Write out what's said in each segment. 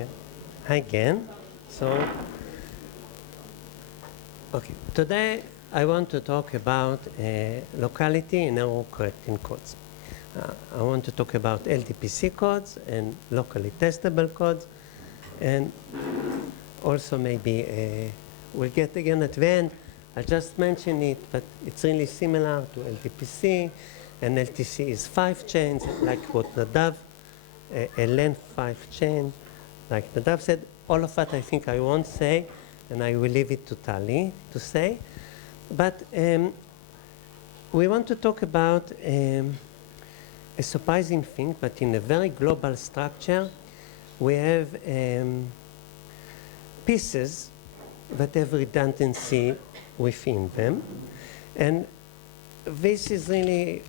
Okay. Hi again. So, okay, today I want to talk about locality and error correcting codes. I want to talk about LDPC codes and locally testable codes, and also maybe we'll get again at the end. I just mentioned it, but it's really similar to LDPC, and LTC is 5 chains, like what Nadav, a length 5 chain, like Nadav said. All of that I think I won't say, and I will leave it to Tali to say. But we want to talk about a surprising thing, but in a very global structure, we have pieces that have redundancy within them. And this is really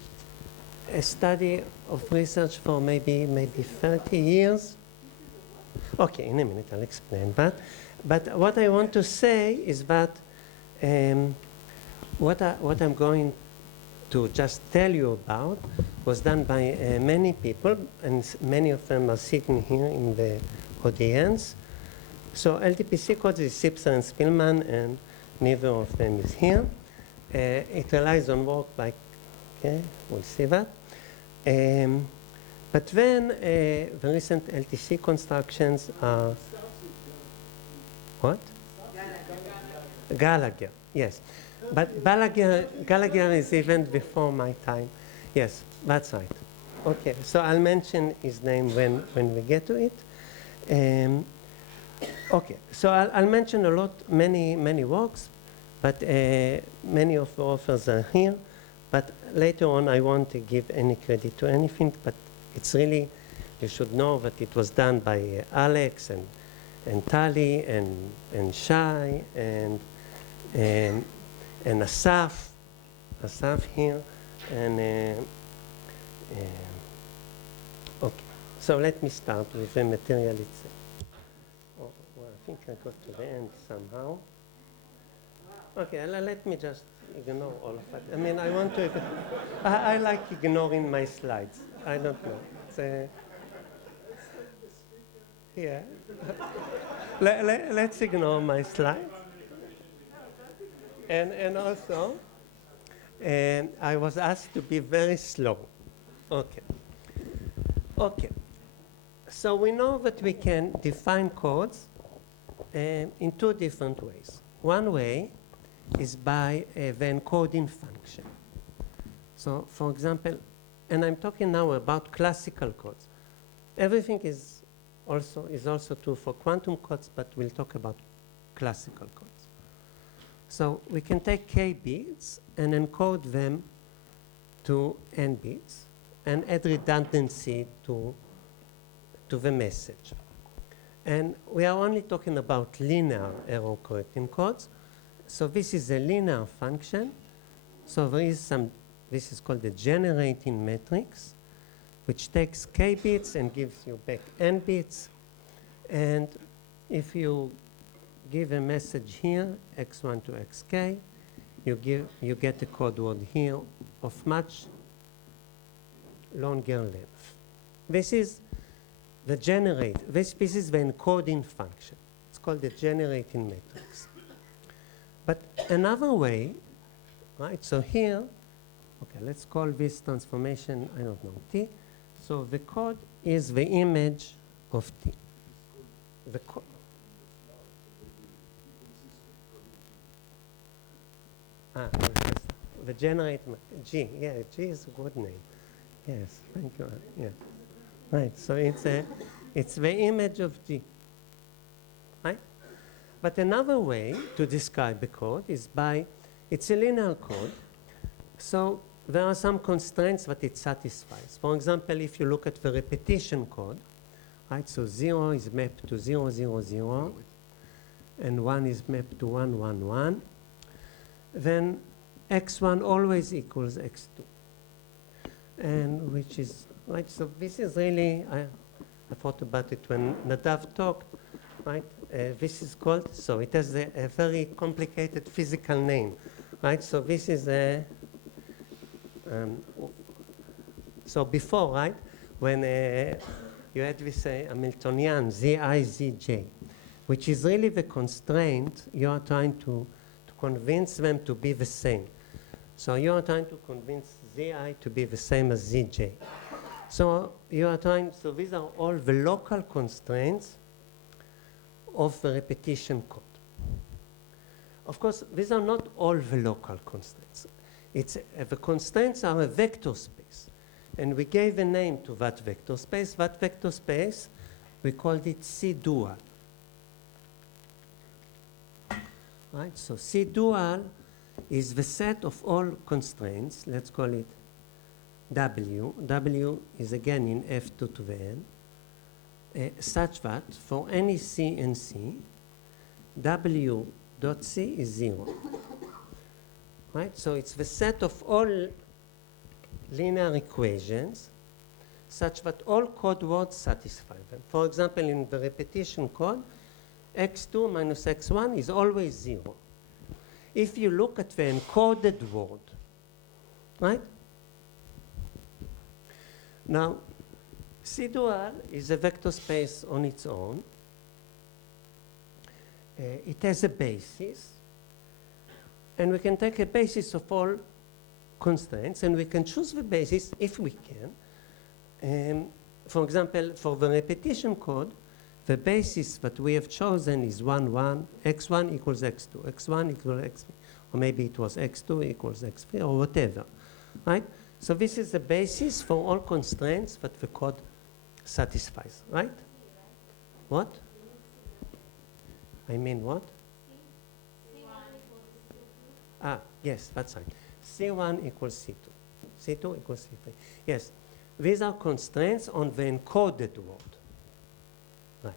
a study of research for maybe 30 years. Okay, in a minute I'll explain that. But what I want to say is that what I'm going to just tell you about was done by many people, and many of them are sitting here in the audience. So LDPC codes is Sipser and Spielman, and neither of them is here. It relies on work like, okay, we'll see that. But then the recent LTC constructions are, what? Gallagher, yes. But Gallagher is even before my time. Yes, that's right. Okay, so I'll mention his name when we get to it. Okay, so I'll mention many works, but many of the authors are here. But later on, I won't give any credit to anything, but it's really, you should know that it was done by Alex and Tali and Shai and Asaf here. And okay, so let me start with the material itself. Oh, well, I think I got to the end somehow. Okay, let me just ignore all of that. I mean, I want to, I like ignoring my slides. I don't know. It's, yeah. Let's ignore my slides. And also, I was asked to be very slow. Okay. Okay. So we know that we can define codes in 2 different ways. One way is by the encoding function. So, for example, and I'm talking now about classical codes. Everything is also true for quantum codes, but we'll talk about classical codes. So we can take k bits and encode them to n bits and add redundancy to the message. And we are only talking about linear error correcting codes. So this is a linear function. So there is this is called the generating matrix, which takes k bits and gives you back n bits. And if you give a message here, x1 to xk, you get a code word here of much longer length. This is the this is the encoding function. It's called the generating matrix. But another way, right, so here, okay, let's call this transformation, I don't know, T. So the code is the image of T. The generate G, yeah, G is a good name. Yes, thank you. Yeah, right. So it's the image of G, right? But another way to describe the code is it's a linear code. So there are some constraints that it satisfies. For example, if you look at the repetition code, right? So 0 is mapped to 0, 0, 0, and 1 is mapped to 1, 1, 1. Then x1 always equals x2. And which is, right? So this is really, I thought about it when Nadav talked, right? This is called, so it has a very complicated physical name, right? So this is a, so before, right? When you had this Hamiltonian Zi, Zj, which is really the constraint you are trying to convince them to be the same. So you are trying to convince Zi to be the same as Zj. So you are trying, so these are all the local constraints of the repetition code. Of course, these are not all the local constraints. The constraints are a vector space. And we gave a name to that vector space. That vector space, we called it C-dual. Right? So C-dual is the set of all constraints. Let's call it W. W is again in F2 to the n, such that for any C and C, W dot C is 0. Right? So it's the set of all linear equations such that all code words satisfy them. For example, in the repetition code, x2 minus x1 is always 0. If you look at the encoded word, right? Now, C-dual is a vector space on its own. It has a basis, and we can take a basis of all constraints, and we can choose the basis if we can. For example, for the repetition code, the basis that we have chosen is 1, 1, x1 equals x2, x1 equals x3, or maybe it was x2 equals x3, or whatever, right? So this is the basis for all constraints that the code satisfies, right? What? I mean what? Ah, yes, that's right. C1 equals C2. C2 equals C3. Yes, these are constraints on the encoded word. Right.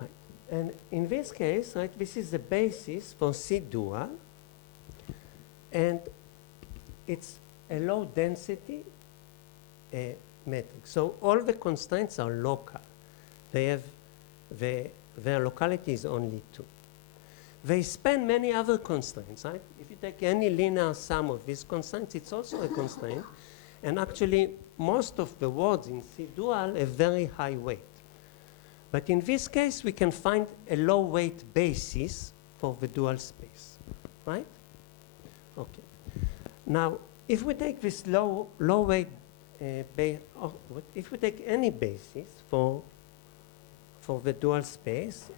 Right. And in this case, right, this is the basis for C-dual, and it's a low density matrix. So all the constraints are local. They have their locality is only 2. They span many other constraints, right? If you take any linear sum of these constraints, it's also a constraint. And actually, most of the words in C-dual have very high weight. But in this case, we can find a low weight basis for the dual space, right? Okay. Now, if we take this low weight, if we take any basis for the dual space,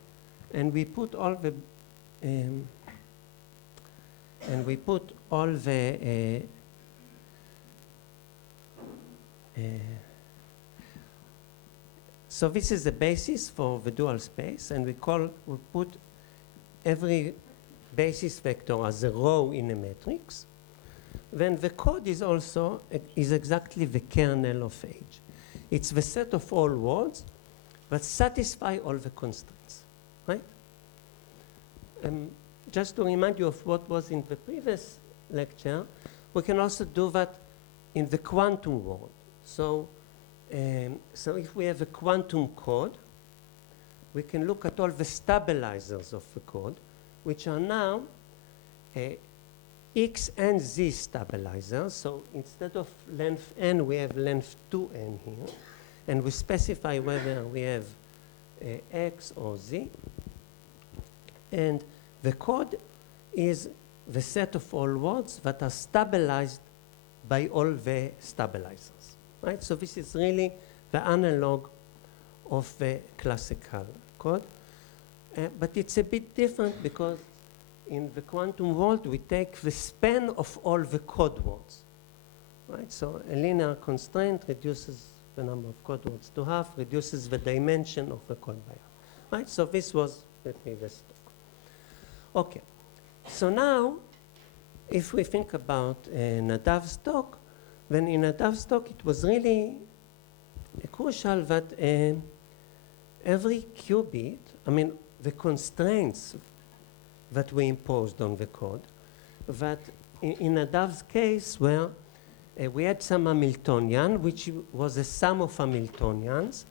and we put all the so this is the basis for the dual space, and we put every basis vector as a row in a matrix. Then the code is also exactly the kernel of H. It's the set of all words that satisfy all the constraints, right? Just to remind you of what was in the previous lecture, we can also do that in the quantum world. So if we have a quantum code, we can look at all the stabilizers of the code, which are now X and Z stabilizers. So instead of length n, we have length 2n here. And we specify whether we have X or Z. And the code is the set of all words that are stabilized by all the stabilizers, right? So this is really the analog of the classical code. But it's a bit different because in the quantum world, we take the span of all the code words, right? So a linear constraint reduces the number of code words to half, reduces the dimension of the code by half, right? So this was the previous talk. Okay, so now, if we think about Nadav's talk, then in Nadav's talk, it was really crucial that every qubit, I mean, the constraints that we imposed on the code, that in Nadav's case, where we had some Hamiltonian, which was a sum of Hamiltonians,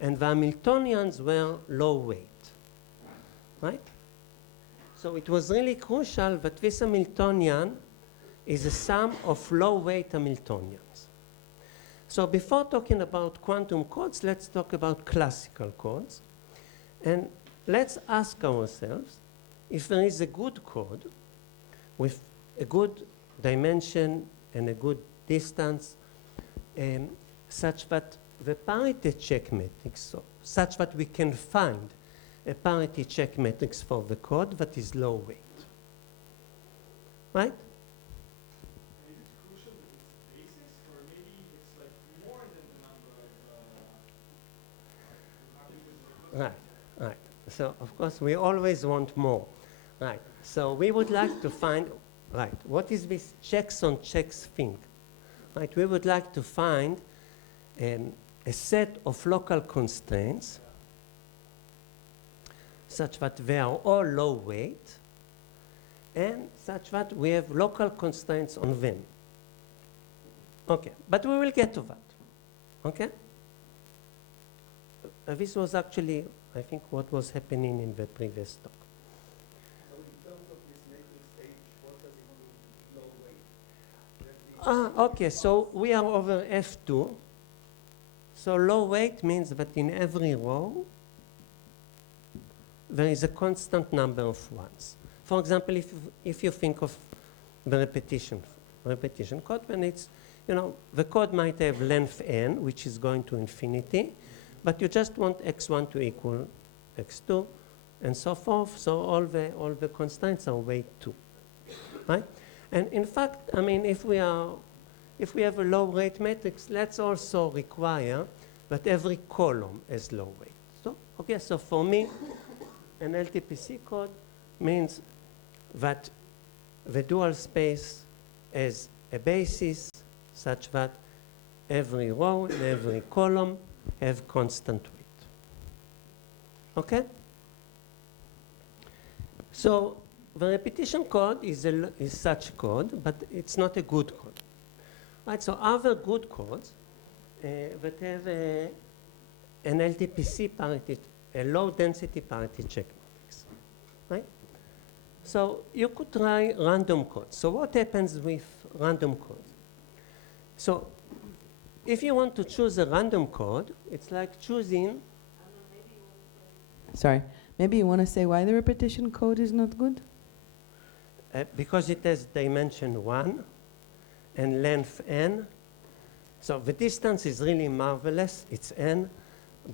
and the Hamiltonians were low weight, right? So it was really crucial that this Hamiltonian is a sum of low weight Hamiltonians. So before talking about quantum codes, let's talk about classical codes. And let's ask ourselves if there is a good code with a good dimension and a good distance, such that the parity check matrix, so such that we can find a parity check matrix for the code that is low weight. Right? Is it crucial that it's the basis, or maybe it's like more than the number of Right, right. So of course we always want more. Right. So we would like to find, right, what is this checks on checks thing? Right, we would like to find a set of local constraints such that they are all low weight and such that we have local constraints on them. Okay, but we will get to that. Okay? This was actually, I think, what was happening in the previous talk. So in terms of this matrix H, what does it mean low weight? Okay, so we are over F2. So low weight means that in every row, there is a constant number of ones. For example, if you think of the repetition code, when it's, the code might have length n, which is going to infinity, but you just want x1 to equal x2, and so forth. So all the constraints are weight 2, right? And in fact, I mean, if we have a low rate matrix, let's also require that every column is low weight. So, okay, so for me, an LTPC code means that the dual space is a basis such that every row and every column have constant weight. Okay? So the repetition code is such code, but it's not a good code. Right, so other good codes that have an LDPC parity, a low density parity check matrix, right? So you could try random codes. So what happens with random codes? So if you want to choose a random code, it's like choosing. Sorry, maybe you want to say why the repetition code is not good? Because it has dimension 1 and length n. So the distance is really marvelous, it's n,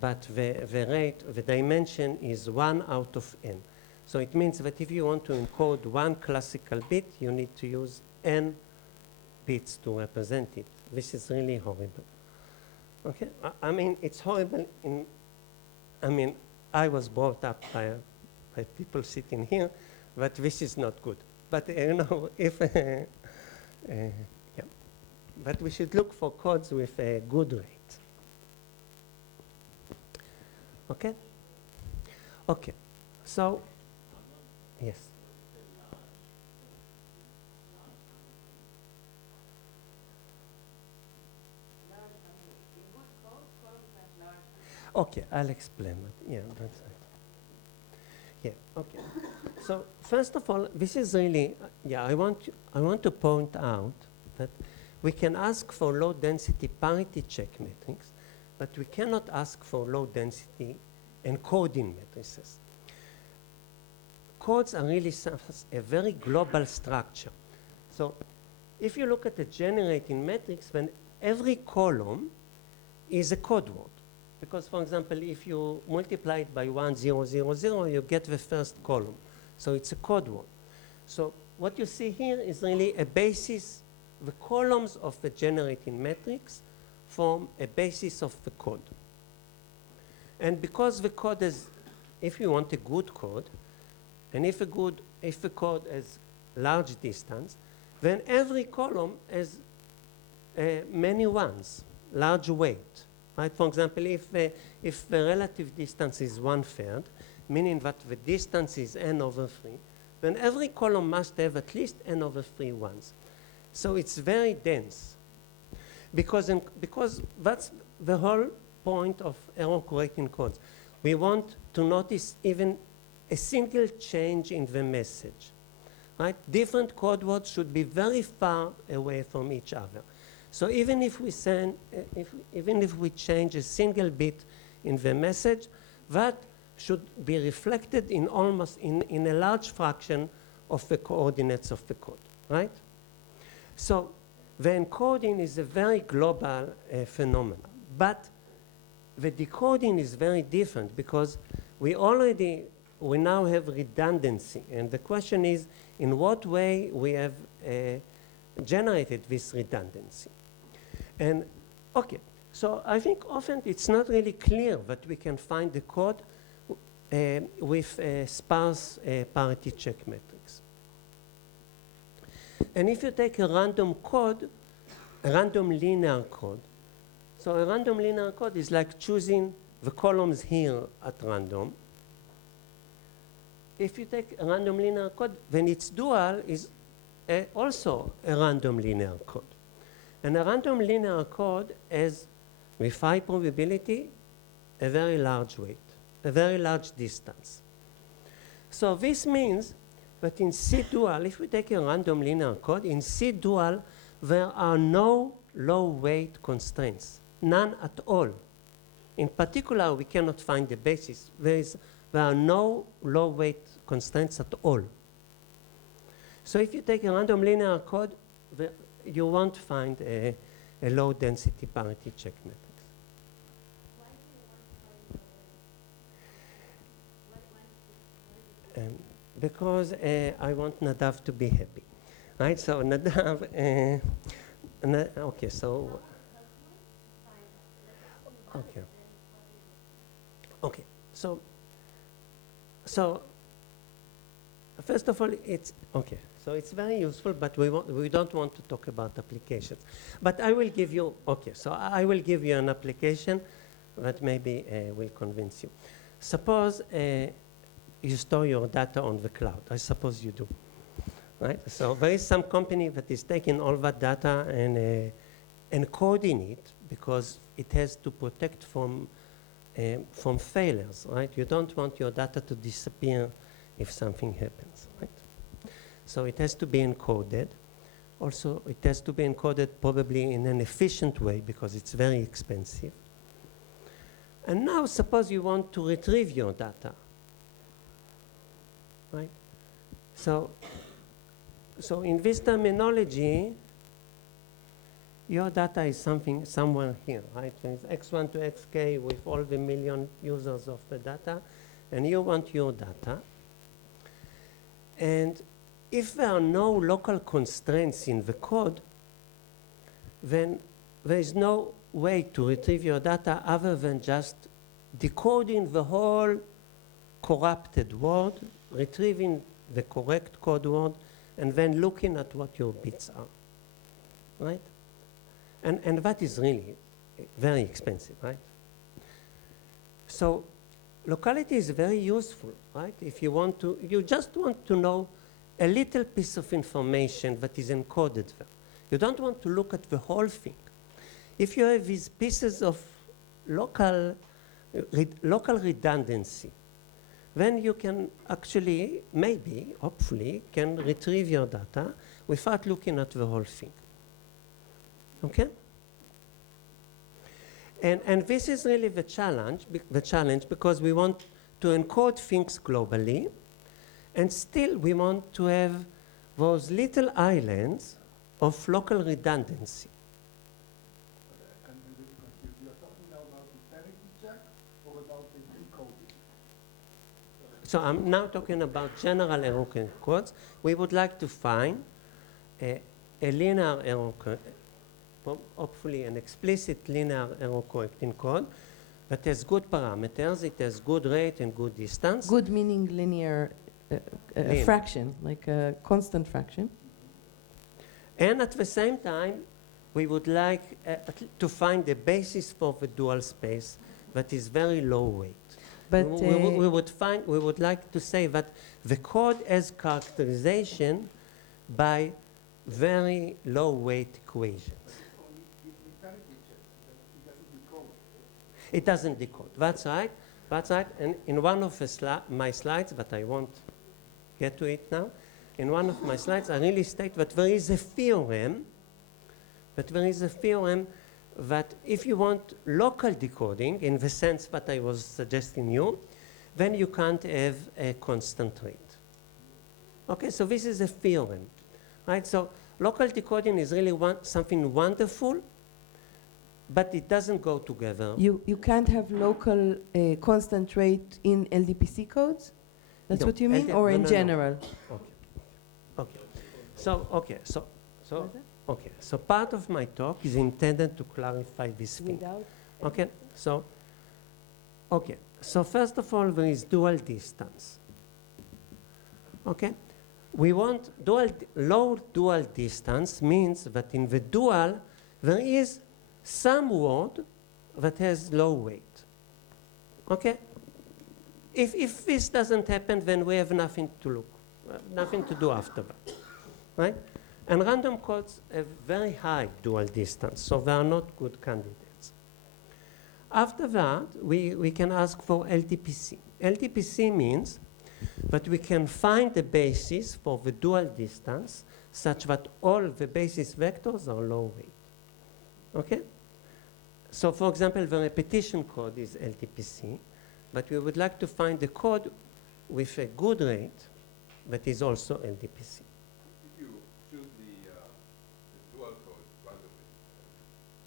but the dimension is 1 out of n. So it means that if you want to encode one classical bit, you need to use n bits to represent it. This is really horrible. Okay, I mean, it's horrible I was brought up by people sitting here, but this is not good. But if yeah, but we should look for codes with a good rate. Okay. Okay. So yes. Okay, I'll explain that. Yeah, that's right. Yeah, okay. So first of all, this is really, I want to point out that we can ask for low density parity check matrix, but we cannot ask for low density encoding matrices. Codes are really a very global structure. So if you look at the generating matrix, then every column is a code word. Because, for example, if you multiply it by 1, 0, 0, 0, you get the first column. So it's a code word. So what you see here is really a basis. The columns of the generating matrix form a basis of the code. And because the code is, if you want a good code, and if the code has large distance, then every column has many ones, large weight. Right? For example, if the relative distance is 1/3, meaning that the distance is n over 3, then every column must have at least n over 3 ones. So it's very dense. Because that's the whole point of error correcting codes. We want to notice even a single change in the message. Right? Different code words should be very far away from each other. So even if we send, even if we change a single bit in the message, that should be reflected in almost in a large fraction of the coordinates of the code, right? So the encoding is a very global phenomenon, but the decoding is very different because we now have redundancy, and the question is in what way we have generated this redundancy. And okay, so I think often it's not really clear that we can find the code with a sparse parity check matrix. And if you take a random code, a random linear code, so a random linear code is like choosing the columns here at random. If you take a random linear code, then its dual is also a random linear code. And a random linear code has, with high probability, a very large weight, a very large distance. So this means that in C-dual, if we take a random linear code, in C-dual, there are no low-weight constraints, none at all. In particular, we cannot find the basis. There are no low-weight constraints at all. So if you take a random linear code, you won't find a low-density parity check matrix. Because I want Nadav to be happy, right? So Nadav, okay, so, okay, so first of all, it's, okay, so it's very useful, but we don't want to talk about applications. But I will give you, okay, so I will give you an application that maybe will convince you. Suppose you store your data on the cloud. I suppose you do, right? So there is some company that is taking all that data and encoding it because it has to protect from failures, right? You don't want your data to disappear if something happens, right? So it has to be encoded. Also, it has to be encoded probably in an efficient way because it's very expensive. And now suppose you want to retrieve your data, right? So in this terminology, your data is somewhere here, right? It's x1 to xk with all the million users of the data, and you want your data. And if there are no local constraints in the code, then there is no way to retrieve your data other than just decoding the whole corrupted word, retrieving the correct code word, and then looking at what your bits are, right? And that is really very expensive, right? So locality is very useful, right? If you just want to know a little piece of information that is encoded there. You don't want to look at the whole thing. If you have these pieces of local redundancy, then you can actually, maybe, hopefully, can retrieve your data without looking at the whole thing. Okay? And this is really the challenge because we want to encode things globally, and still we want to have those little islands of local redundancy. I'm a little confused. You're talking now about the parity check or about the decoding? So I'm now talking about general error codes. We would like to find a linear error, hopefully an explicit linear error correcting code that has good parameters, it has good rate and good distance. Good meaning linear fraction, like a constant fraction. And at the same time, we would like to find the basis for the dual space that is very low weight. But we would like to say that the code has characterization by very low weight equations. The parity check, it doesn't decode. It doesn't decode. That's right. That's right. And in one of my slides, but I won't get to it now, in one of my slides, I really state that there is a theorem but there is a theorem that if you want local decoding, in the sense that I was suggesting you, then you can't have a constant rate. Okay, so this is a theorem, right? So local decoding is really something wonderful, but it doesn't go together. You can't have local constant rate in LDPC codes? That's No, what you mean? Or no, in no, no. general? Okay. So part of my talk is intended to clarify this thing. Without? Okay, so first of all, there is dual distance. Okay, we want low dual distance means that in the dual there is some word that has low weight. Okay, if this doesn't happen, then we have nothing to look, nothing to do after that, right? And random codes have very high dual distance, so they are not good candidates. After that, we can ask for LDPC. LDPC means that we can find the basis for the dual distance such that all the basis vectors are low weight. Okay? So for example, the repetition code is LTPC, but we would like to find a code with a good rate that is also LDPC. If you choose the dual code randomly,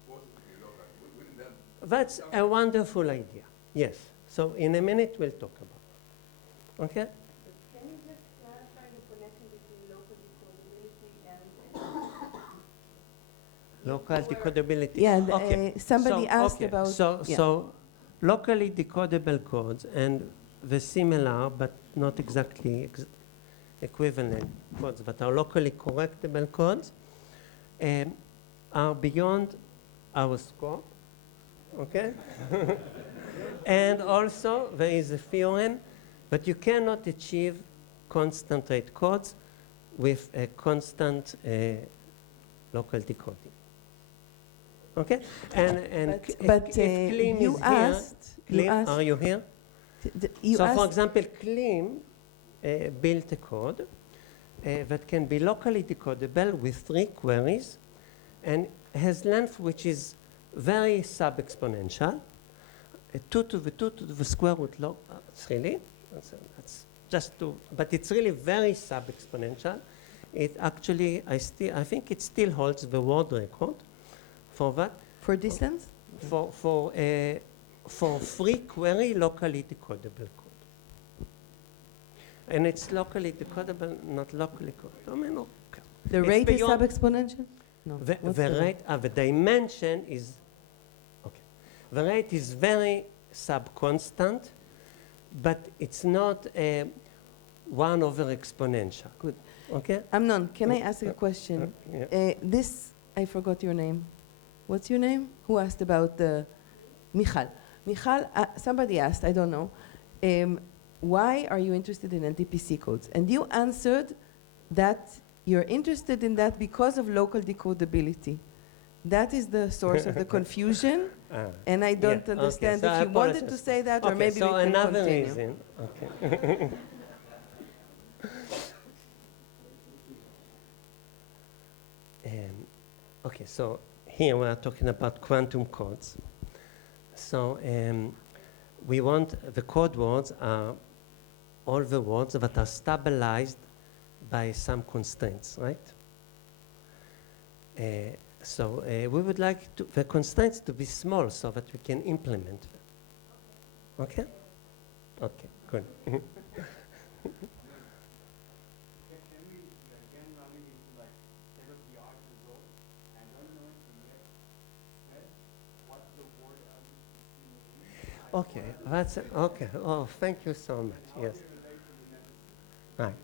suppose it to be local, wouldn't that? That's a wonderful idea. Yes. So in a minute, we'll talk about it. Okay? Can you just clarify the connection between local decodability Local decodability. Yeah, Okay. somebody asked okay. about... So locally decodable codes and the similar but not exactly equivalent codes but are locally correctable codes are beyond our scope. Okay? And also there is a theorem that you cannot achieve constant rate codes with a constant local decoding. Okay? And But if Klim you is asked... here, Klim, are you here? You So for asked... example, Klim built a code that can be locally decodable with 3 queries and has length which is very sub-exponential. 2 to the square root log, it's really, that's just 2, but it's really very sub-exponential. It actually, I think it still holds the world record for that. For distance? For 3 query locally decodable code. And it's locally decodable, not locally codable. I mean, okay. The It's rate is beyond- sub-exponential? No. The What's rate, the dimension is, okay. The rate is very sub-constant, but it's not 1 over exponential. Good. Okay? Amnon, can I ask a question? Yeah. I forgot your name. What's your name? Who asked about the... Michal. Michal, somebody asked, I don't know, why are you interested in LDPC codes? And you answered that you're interested in that because of local decodability. That is the source of the confusion, and I don't Yeah, understand okay, so if I you wanted to apologize. say that, or Okay, maybe so we can another continue. reason. Okay. Okay, so here we are talking about quantum codes. So we want the code words are all the words that are stabilized by some constraints, right? So we would like the constraints to be small so that we can implement them. Okay? Okay, good. Can we again run it into like state-of-the-art results? I don't know if you yet said what the word LDPC means. Okay, that's okay. Oh, thank you so much. Yes. Right.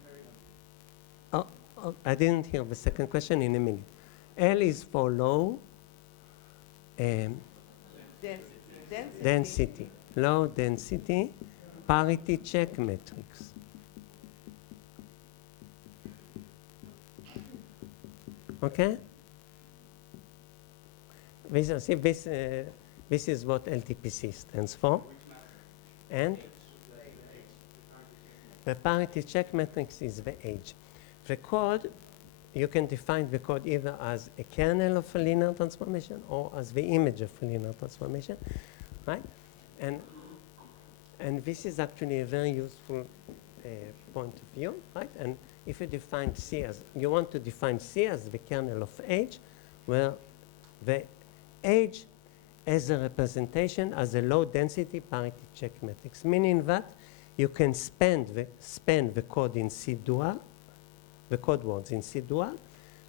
Oh, I didn't hear the second question in a minute. L is for low density. Low density parity check matrix. Okay? This is what LTPC stands for. And the parity check matrix is the age. The code you can define the code either as a kernel of a linear transformation or as the image of a linear transformation, right? And this is actually a very useful point of view, right? And if you define C as, you want to define C as the kernel of H, where the H as a representation as a low density parity check matrix, meaning that you can span the code in C dual, the code words in C dual,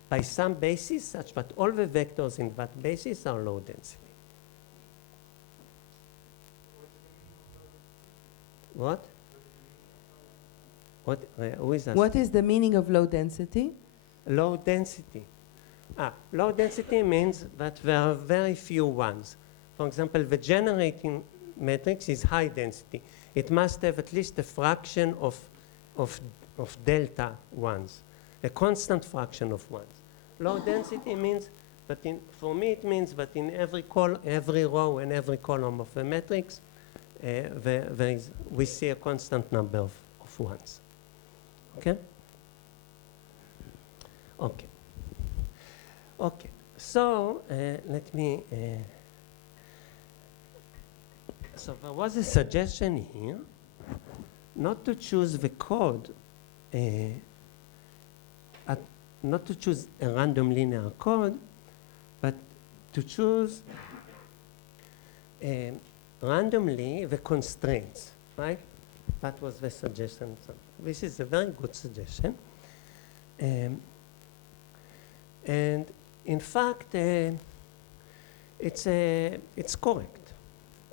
by some basis such that all the vectors in that basis are low density. What? What? Who is asking? What is the meaning of low density? Low density. Low density means that there are very few ones. For example, the generating matrix is high density. It must have at least a fraction of delta ones, a constant fraction of ones. Low density means that for me it means that in every row and every column of a matrix, we see a constant number of ones. Okay? Okay. Okay. So let me. So there was a suggestion here not to choose the code, not to choose a random linear code, but to choose randomly the constraints, right? That was the suggestion. So this is a very good suggestion. And in fact, it's correct.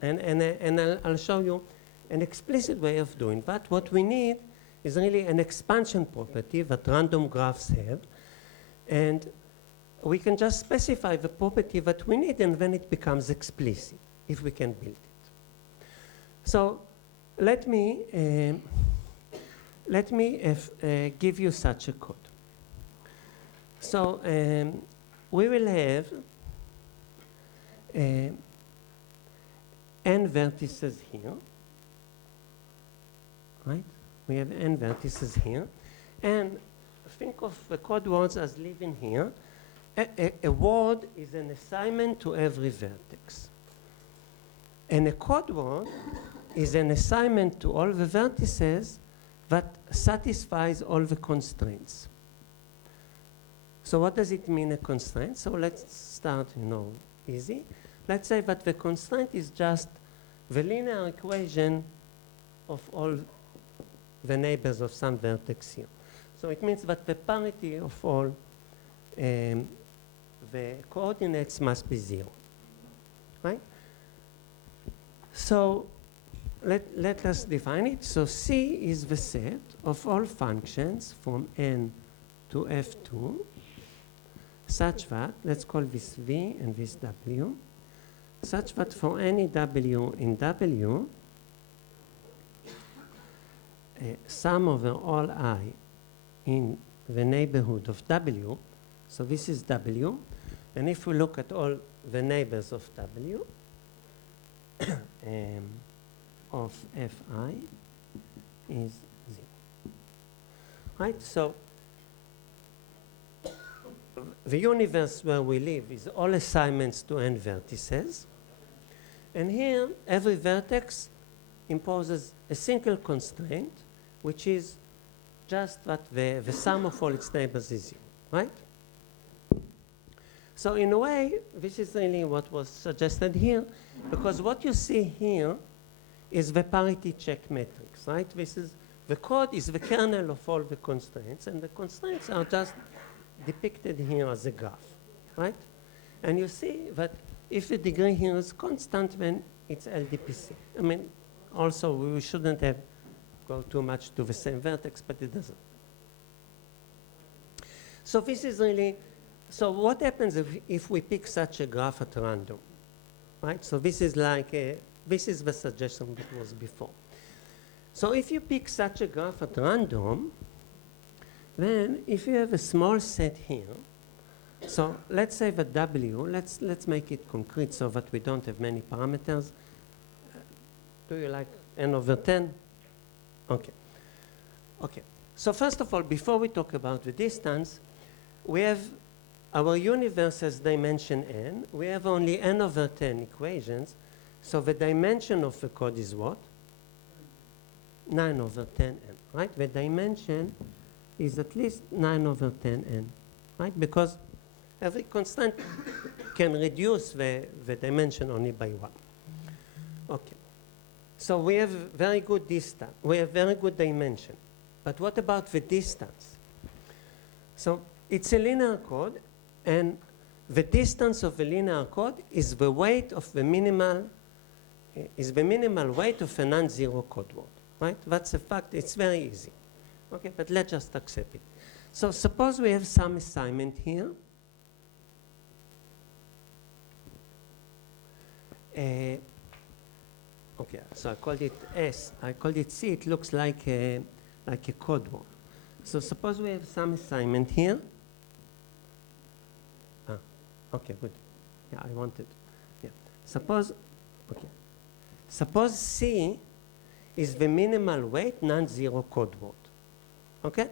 And I'll show you an explicit way of doing that. What we need is really an expansion property that random graphs have. And we can just specify the property that we need, and then it becomes explicit if we can build it. So let me give you such a code. So we will have n vertices here, right? We have n vertices here, and think of the code words as living here. A word is an assignment to every vertex, and a code word is an assignment to all the vertices that satisfies all the constraints. So what does it mean, a constraint? So let's start, easy. Let's say that the constraint is just the linear equation of all the neighbors of some vertex here. So it means that the parity of all the coordinates must be 0, right? So let us define it. So C is the set of all functions from n to f2 such that, let's call this V and this W, such that for any W in W, sum over all I in the neighborhood of W, so this is W, and if we look at all the neighbors of W, of Fi is 0. Right? So the universe where we live is all assignments to n vertices. And here, every vertex imposes a single constraint, which is just that the sum of all its neighbors is 0, right? So in a way, this is really what was suggested here, because what you see here is the parity check matrix, right? This is, the code is the kernel of all the constraints, and the constraints are just depicted here as a graph, right? And you see that if the degree here is constant, then it's LDPC. I mean, also, we shouldn't have go too much to the same vertex, but it doesn't. So this is really, so what happens if we pick such a graph at random, right? So this is like this is the suggestion that was before. So if you pick such a graph at random, then if you have a small set here, so let's say that W, let's make it concrete so that we don't have many parameters. Do you like n over 10? Okay. Okay. So first of all, before we talk about the distance, we have our universe has dimension n. We have only n over 10 equations. So the dimension of the code is what? 9 over 10n, right? The dimension is at least 9 over 10n, right? Because every constant can reduce the dimension only by 1. Okay. So we have very good distance. We have very good dimension. But what about the distance? So it's a linear code, and the distance of the linear code is the weight of the minimal weight of a non-zero code word, right? That's a fact. It's very easy. Okay, but let's just accept it. So suppose we have some assignment here. Okay, so I called it S. I called it C. It looks like a code word. So suppose we have some assignment here. Okay, good. Yeah, I wanted. Yeah. Suppose C is the minimal weight non-zero code word. Okay?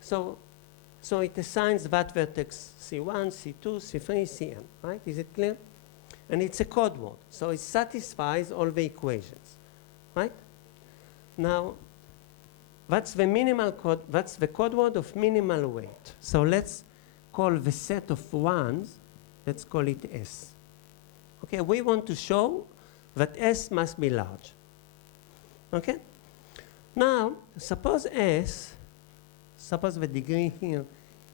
So it assigns that vertex C1, C2, C3, Cn, right? Is it clear? And it's a code word. So it satisfies all the equations, right? Now, that's the minimal code, that's the code word of minimal weight. So let's call the set of ones, let's call it S. Okay, we want to show that S must be large. Okay? Now, suppose the degree here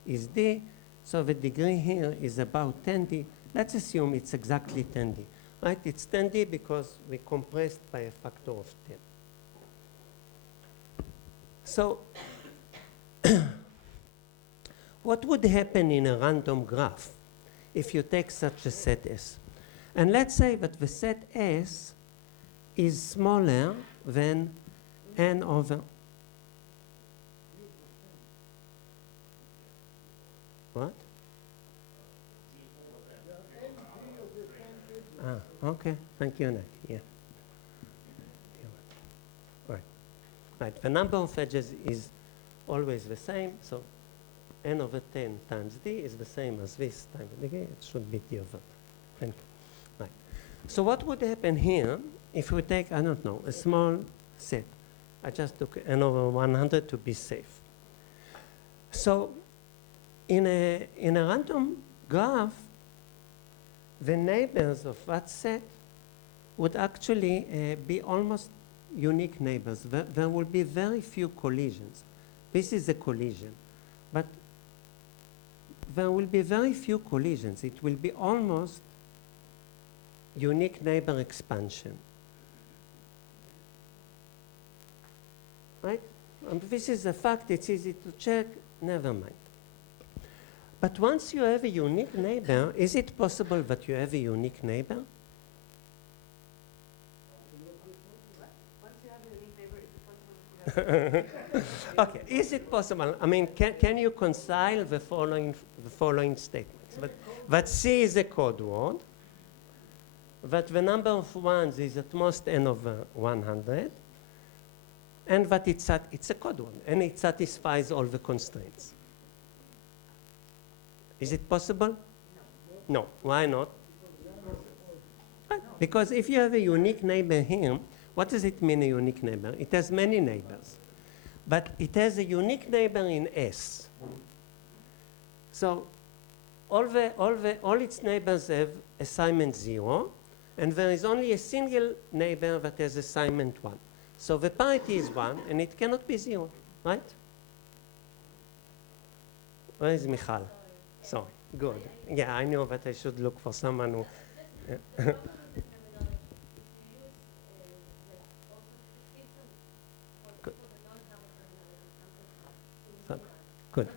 is D, so the degree here is about 10D. Let's assume it's exactly 10D, right? It's 10D because we compressed by a factor of 10. So, what would happen in a random graph if you take such a set S? And let's say that the set S is smaller than n over. What? Okay. Thank you, Nick. Yeah. Right. The number of edges is always the same, so n over 10 times d is the same as this times the degree. It should be d over. Thank you. Right. So what would happen here if we take, I don't know, a small set? I just took n over 100 to be safe. So in a random graph, the neighbors of that set would actually be almost unique neighbors. There will be very few collisions. This is a collision, but there will be very few collisions. It will be almost unique neighbor expansion. Right? And this is a fact. It's easy to check. Never mind. But once you have a unique neighbor, is it possible that you have a unique neighbor? Okay, is it possible? I mean, can you reconcile the following statements? That C is a code word, that the number of ones is at most n over 100, and that it's a code word, and it satisfies all the constraints. Is it possible? No. Why not? Because if you have a unique neighbor here, what does it mean, a unique neighbor? It has many neighbors, but it has a unique neighbor in S. So all its neighbors have assignment 0, and there is only a single neighbor that has assignment 1. So the parity is 1, and it cannot be 0, right? Where is Michal? Sorry, good. Yeah, I know that I should look for someone who... Good.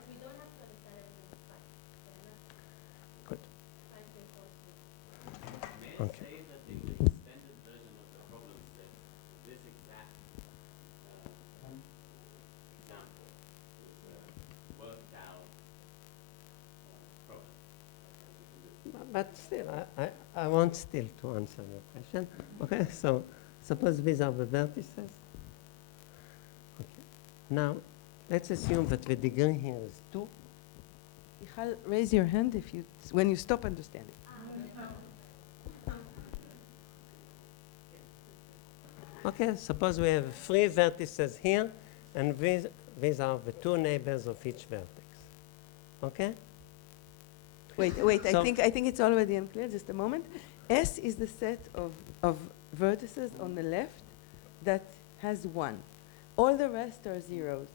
Good. Okay. Say that the extended version of the problem set, this exact example is worked out problem. But still, I want still to answer your question. Okay, so suppose these are the vertices. Okay. Now, let's assume that the degree here is 2. Michal, raise your hand if you, when you stop understanding. Okay, suppose we have 3 vertices here, and these are the 2 neighbors of each vertex. Okay? Wait, So- I think it's already unclear, just a moment. S is the set of vertices on the left that has 1. All the rest are zeros.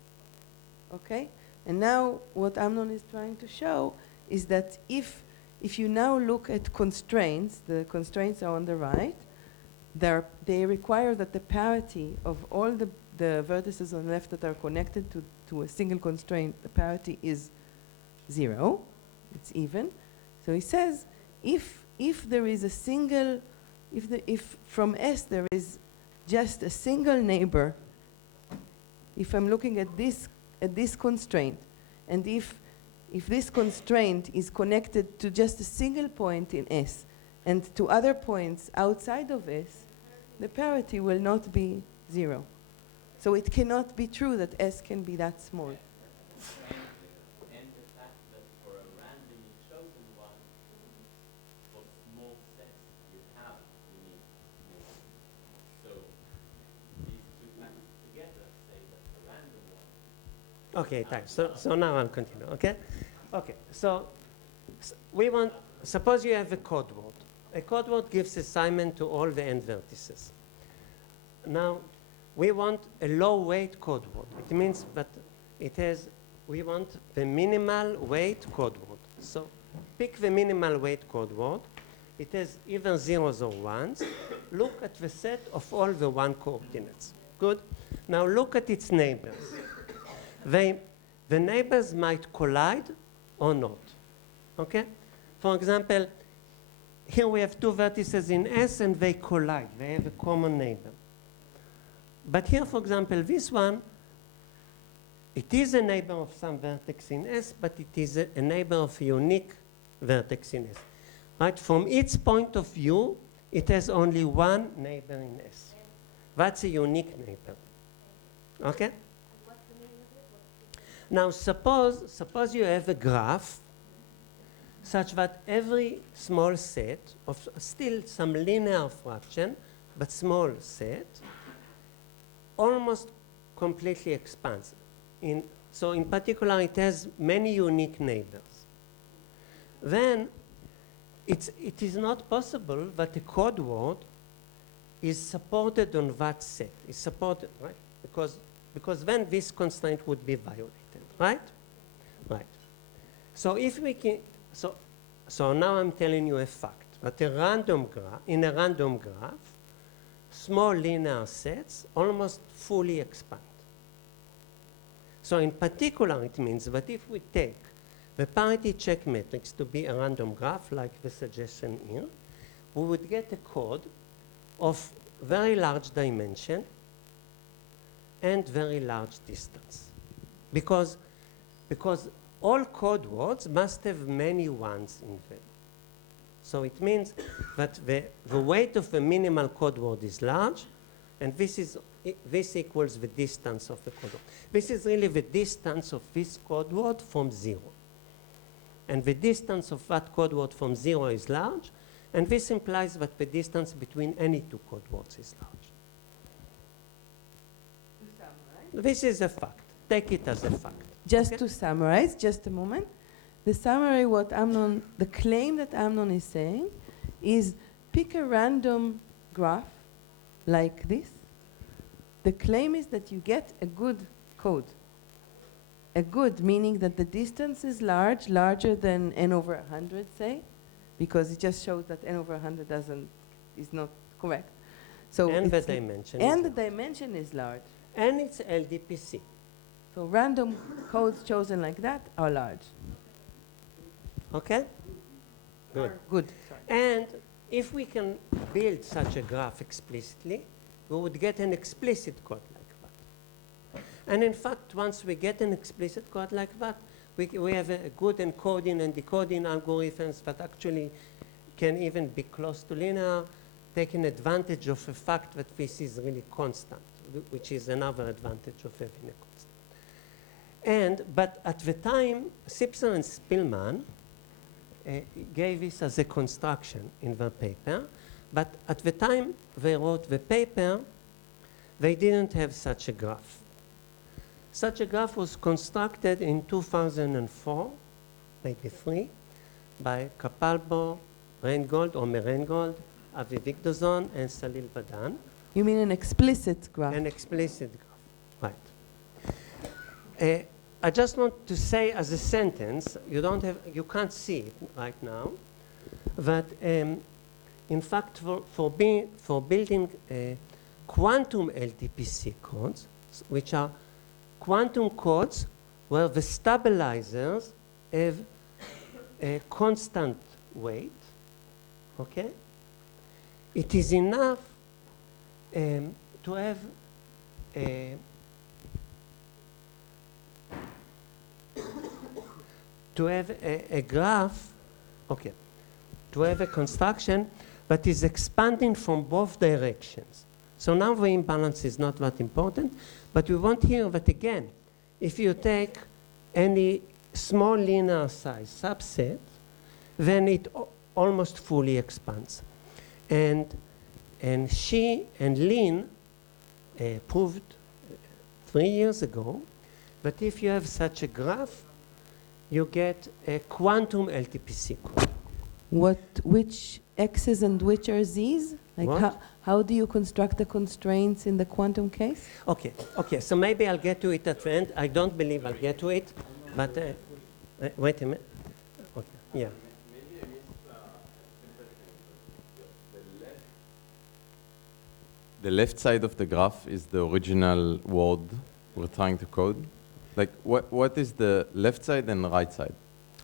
Okay? And now what Amnon is trying to show is that if you now look at constraints, the constraints are on the right, they require that the parity of all the vertices on the left that are connected to a single constraint, the parity is 0. It's even. So he says if there is a single, if from S there is just a single neighbor, if I'm looking at this constraint, and if this constraint is connected to just a single point in S and to other points outside of S, the parity will not be 0. So it cannot be true that S can be that small. And the fact that for a randomly chosen one, for small sets you have, you need this. So these 2 factors together say that the random one. Okay, thanks. So now I'll continue, okay? Okay, so we want, suppose you have a code word. A code word gives assignment to all the n vertices. Now, we want a low weight code word. It means that we want the minimal weight code word. So pick the minimal weight code word. It has either zeros or ones. Look at the set of all the 1 coordinates. Good? Now look at its neighbors. The neighbors might collide or not. Okay? For example, here we have 2 vertices in S and they collide. They have a common neighbor. But here, for example, this one, it is a neighbor of some vertex in S, but it is a neighbor of a unique vertex in S. Right? From its point of view, it has only 1 neighbor in S. That's a unique neighbor. Okay? Now suppose you have a graph such that every small set of still some linear fraction, but small set, almost completely expands. So in particular, it has many unique neighbors. Then it is not possible that a code word is supported on that set. Is supported, right? Because then this constraint would be violated, right? Right. So if we can, so now I'm telling you a fact that in a random graph, small linear sets almost fully expand. So in particular, it means that if we take the parity check matrix to be a random graph, like the suggestion here, we would get a code of very large dimension and very large distance. Because all code words must have many ones in them. So it means that the weight of the minimal code word is large, and this equals the distance of the code word. This is really the distance of this code word from 0. And the distance of that code word from 0 is large, and this implies that the distance between any 2 code words is large. This is a fact. Take it as a fact. Just Okay? to summarize, just a moment. The summary, the claim that Amnon is saying is pick a random graph like this. The claim is that you get a good code. A good, meaning that the distance is large, larger than n over 100, say, because it just shows that n over 100 is not correct. So And the it's dimension and is the large. dimension is large. And it's LDPC. So random codes chosen like that are large. Okay? Good. Good. Sorry. And if we can build such a graph explicitly, we would get an explicit code like that. And in fact, once we get an explicit code like that, we have a good encoding and decoding algorithms that actually can even be close to linear, taking advantage of the fact that this is really constant, which is another advantage of having a constant. But at the time, Sipser and Spielman gave this as a construction in their paper. But at the time they wrote the paper, they didn't have such a graph. Such a graph was constructed in 2004, maybe 3, by Capalbo, Reingold, Omer Reingold, Avi Vigdozon, and Salil Badan. You mean an explicit graph? An explicit graph, right. I just want to say as a sentence, you can't see it right now, that in fact for building quantum LDPC codes, which are quantum codes where the stabilizers have a constant weight, okay? It is enough to have a graph, okay, to have a construction that is expanding from both directions. So now the imbalance is not that important, but we want here that again, if you take any small linear size subset, then it almost fully expands. And she and Lin proved 3 years ago that if you have such a graph, you get a quantum LTPC code. Which X's and which are Z's? Like What? how do you construct the constraints in the quantum case? Okay, so maybe I'll get to it at the end. I don't believe I'll get to it, but wait a minute. Okay, yeah. Maybe I missed a simple thing. The left side of the graph is the original word we're trying to code. Like, what is the left side and the right side?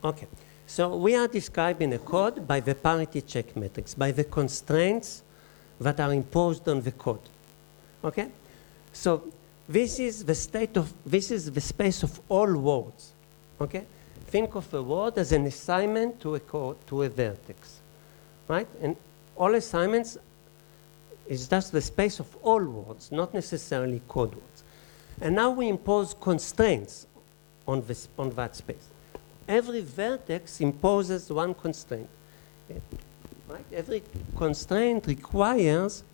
Okay, so we are describing a code by the parity check matrix, by the constraints that are imposed on the code. Okay, so this is the space of all words. Okay, think of a word as an assignment to a vertex, right? And all assignments is just the space of all words, not necessarily code words. And now we impose constraints on that space. Every vertex imposes one constraint. Right? Every constraint requires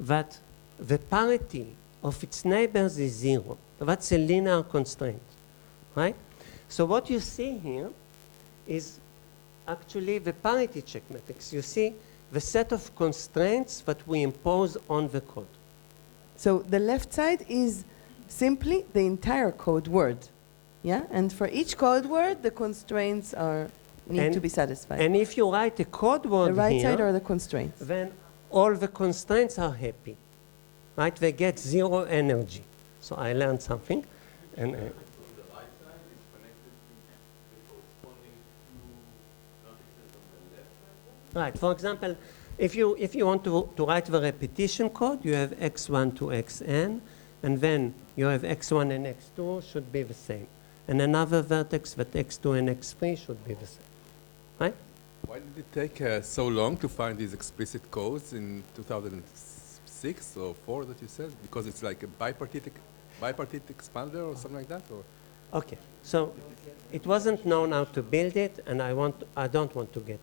that the parity of its neighbors is 0. That's a linear constraint. Right? So what you see here is actually the parity check matrix. You see the set of constraints that we impose on the code. So the left side is simply the entire code word. Yeah? And for each code word, the constraints need to be satisfied. And if you write a code word the right here, side are the constraints. then all the constraints are happy. Right? They get 0 energy. So I learned something. And So the right side is connected to the corresponding two vertices on the left side? right, for example, if you want to write the repetition code, you have x1 to xn, and then you have x1 and x2 should be the same. And another vertex that x2 and x3 should be the same. Right? Why did it take so long to find these explicit codes in 2006 or 4 that you said? Because it's like a bipartite expander or something like that? Or? Okay, so it wasn't known how to build it, and I don't want to get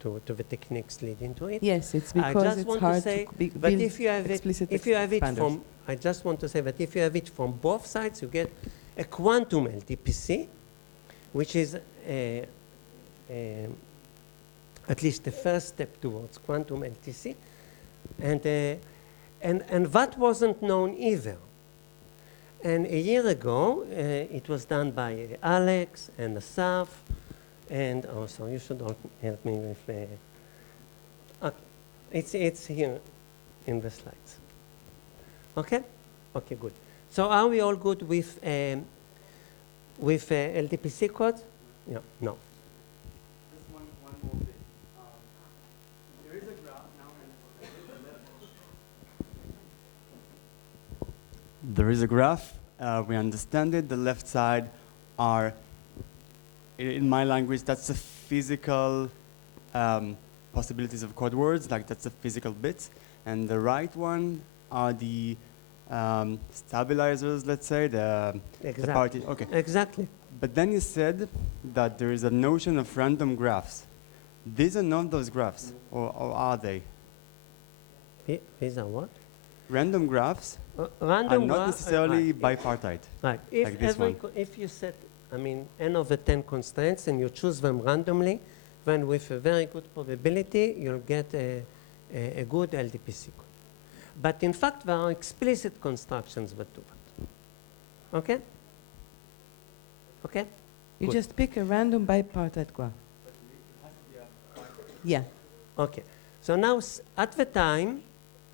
to the techniques leading to it. Yes, it's I because just it's want to hard say to that build if you have explicit it expanders. from, I just want to say that if you have it from both sides, you get a quantum LTPC, which is at least the first step towards quantum LTC, and that wasn't known either. And a year ago, it was done by Alex and Asaf, and also you should all help me with. It's here in the slides. Okay, okay, good. So are we all good with LDPC code? Yeah, no. Just one more bit. There is a graph now, and There is a graph. We understand it. The left side are, in my language, that's the physical possibilities of code words, like that's the physical bits. And the right one are the stabilizers, let's say, the Exactly. party. Okay. Exactly. But then you said that there is a notion of random graphs. These are not those graphs, or are they? These are what? Random graphs are Random not gra- necessarily right. bipartite. Right. If like this one. if you set, I mean, n over 10 constraints and you choose them randomly, then with a very good probability, you'll get a good LDPC code. But in fact, there are explicit constructions that do that. Okay? Okay? You Good. just pick a random bipartite graph. Yeah. Okay. So now, at the time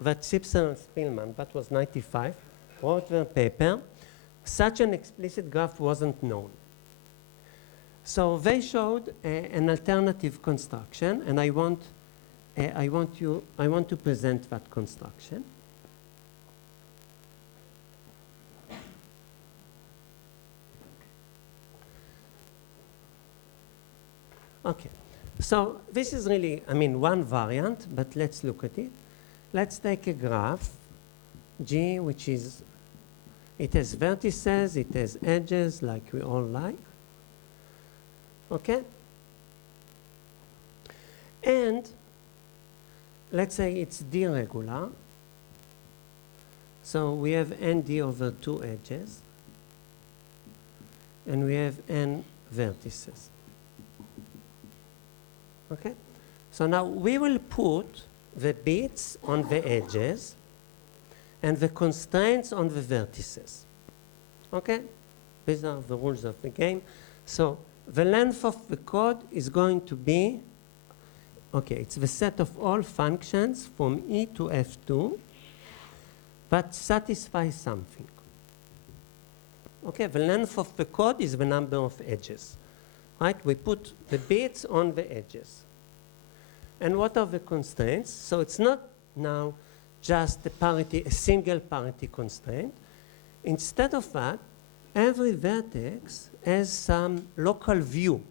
that Sipser and Spielman, that was 95, wrote their paper, such an explicit graph wasn't known. So they showed an alternative construction, and I want to present that construction. Okay. So this is really, I mean, one variant, but let's look at it. Let's take a graph, G, which is, it has vertices, it has edges, like we all like. Okay? And let's say it's D regular. So we have ND over 2 edges, and we have N vertices. Okay? So now we will put the bits on the edges and the constraints on the vertices. Okay? These are the rules of the game. So the length of the code is going to be, okay, it's the set of all functions from E to F2 that satisfy something. Okay, the length of the code is the number of edges. Right? We put the bits on the edges. And what are the constraints? So it's not now just a single parity constraint. Instead of that, every vertex has some local view.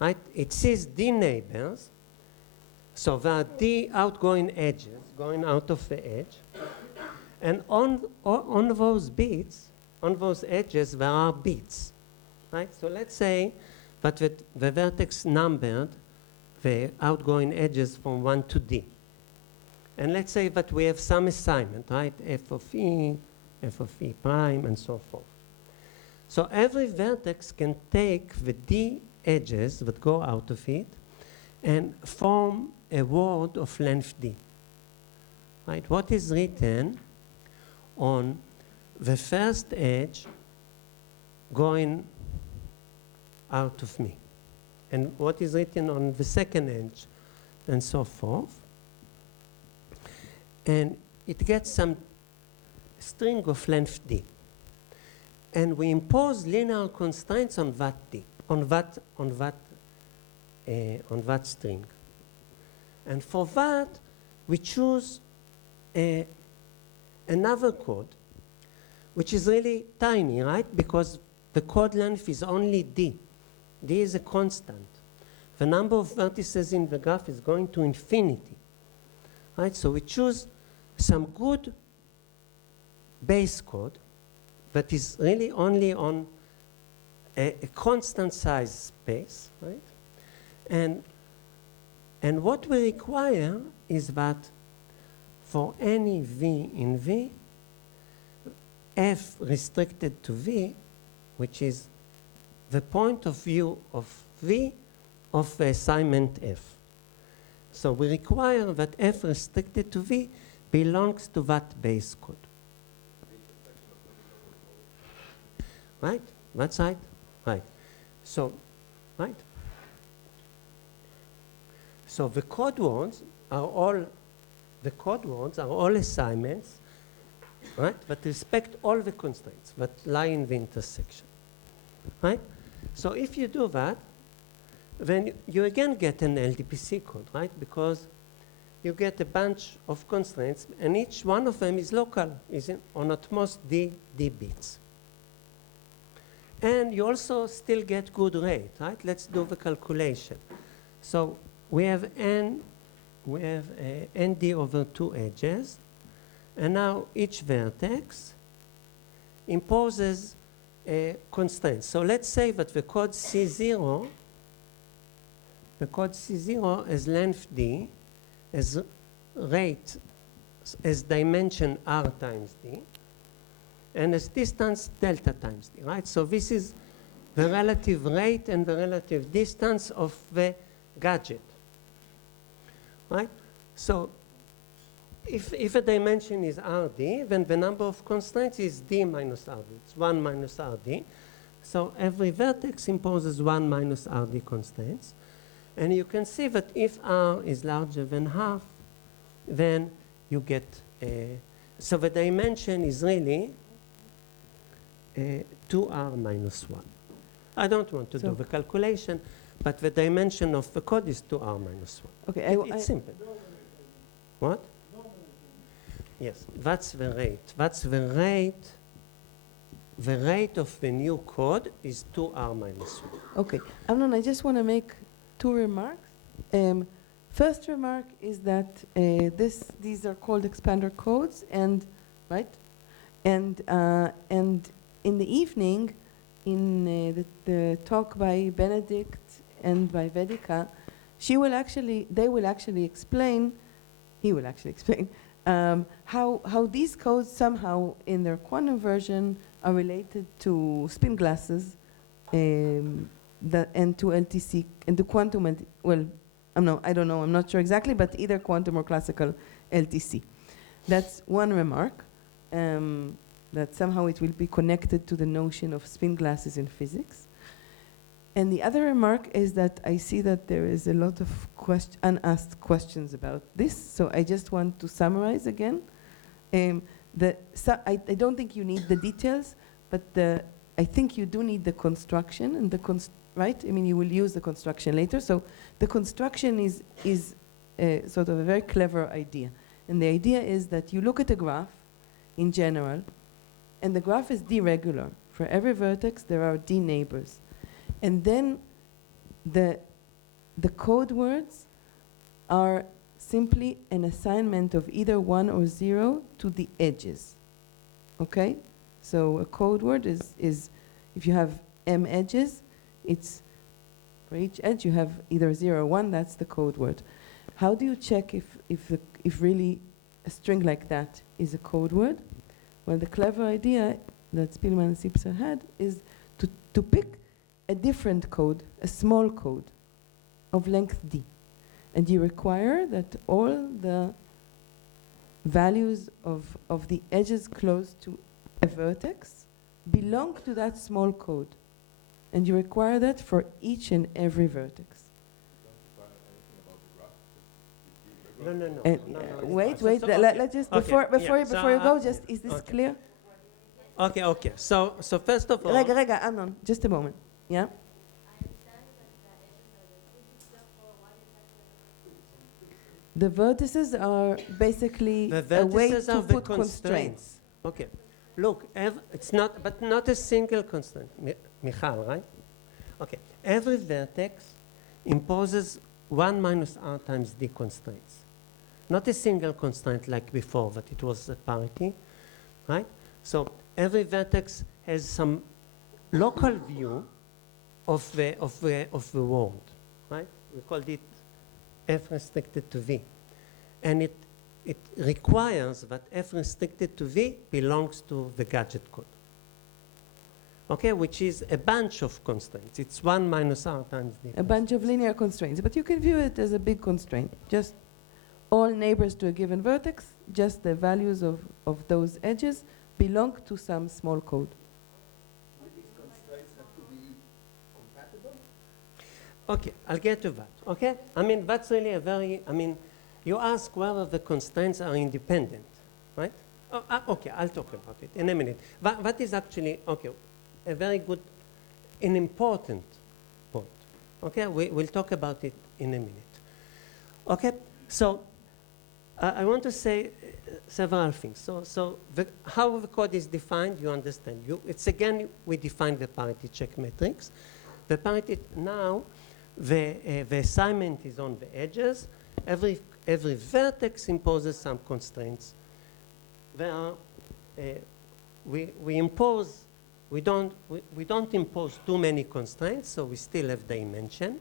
Right? It sees D neighbors. So there are D outgoing edges going out of the edge. And on those bits, on those edges, there are bits. Right? So let's say that the vertex numbered the outgoing edges from 1 to D. And let's say that we have some assignment, right? F of E prime, and so forth. So every vertex can take the D edges that go out of it and form a word of length D. Right? What is written on the first edge going out of me, and what is written on the second edge, and so forth. And it gets some string of length D. And we impose linear constraints on that D, on that string. And for that, we choose another code, which is really tiny, right? Because the code length is only D. D is a constant. The number of vertices in the graph is going to infinity, right? So we choose some good base code that is really only on a constant size space, right? And what we require is that for any V in V, F restricted to V, which is the point of view of V of the assignment F. So we require that F restricted to V belongs to that base code. Right? That's right? Right. So, right? So the code words are all assignments, right? That respect all the constraints that lie in the intersection, right? So if you do that, then you again get an LDPC code, right? Because you get a bunch of constraints, and each one of them is local, is on at most D bits. And you also still get good rate, right? Let's do the calculation. So we have ND over 2 edges, and now each vertex imposes constraints. So let's say that the code C0 has length D, as rate, as dimension R times D, and as distance delta times D, right? So this is the relative rate and the relative distance of the gadget, right? So if a dimension is RD, then the number of constraints is D minus RD. It's 1 minus RD. So every vertex imposes 1 minus RD constraints. And you can see that if R is larger than half, then you get, so the dimension is really 2R minus 1. I don't want to do the calculation, but the dimension of the code is 2R minus 1. Okay, It's simple. What? Yes, that's the rate. That's the rate. The rate of the new code is 2R minus 1. Okay, Amnon, I just want to make two remarks. First remark is that these are called expander codes, and right, and in the evening, in the talk by Benedict and by Vedika, he will actually explain how these codes somehow in their quantum version are related to spin glasses and to LTC and to quantum, I don't know, I'm not sure exactly, but either quantum or classical LTC. That's one remark, that somehow it will be connected to the notion of spin glasses in physics. And the other remark is that I see that there is a lot of unasked questions about this, so I just want to summarize again. I don't think you need the details, but I think you do need the construction and right? I mean, you will use the construction later. So the construction is sort of a very clever idea. And the idea is that you look at a graph in general, and the graph is D-regular. For every vertex, there are D neighbors. And then the code words are simply an assignment of either 1 or 0 to the edges. Okay? So a code word is if you have M edges, it's for each edge you have either 0 or 1, that's the code word. How do you check if really a string like that is a code word? Well, the clever idea that Spielman and Sipser had is to pick a different code, a small code of length D. And you require that all the values of the edges close to a vertex belong to that small code. And you require that for each and every vertex. No. Wait, okay. let's just, before you go, just, is this okay. clear? Okay. So first of all, Rega, Amnon, just a moment. Yeah? The vertices are basically the a way vertices to of the put constraints. Okay. Look, it's not a single constraint. Michal, right? Okay. Every vertex imposes 1 minus R times D constraints. Not a single constraint like before, that it was a parity, right? So every vertex has some local view of the world, right? We called it F restricted to V. And it requires that F restricted to V belongs to the gadget code. Okay, which is a bunch of constraints. It's 1 minus R times D. A bunch of linear constraints. But you can view it as a big constraint. Just all neighbors to a given vertex, just the values of those edges belong to some small code. Do these constraints have to be compatible? Okay, I'll get to that, okay? I mean, that's really a very, you ask whether the constraints are independent, right? Okay, I'll talk about it in a minute. That is actually, okay, a very good, an important point. Okay, we'll talk about it in a minute. Okay, so I want to say several things. So how the code is defined, you understand. It's again, we define the parity check matrix. The parity, now, the assignment is on the edges. Every vertex imposes some constraints. There are we don't impose too many constraints, so we still have dimension.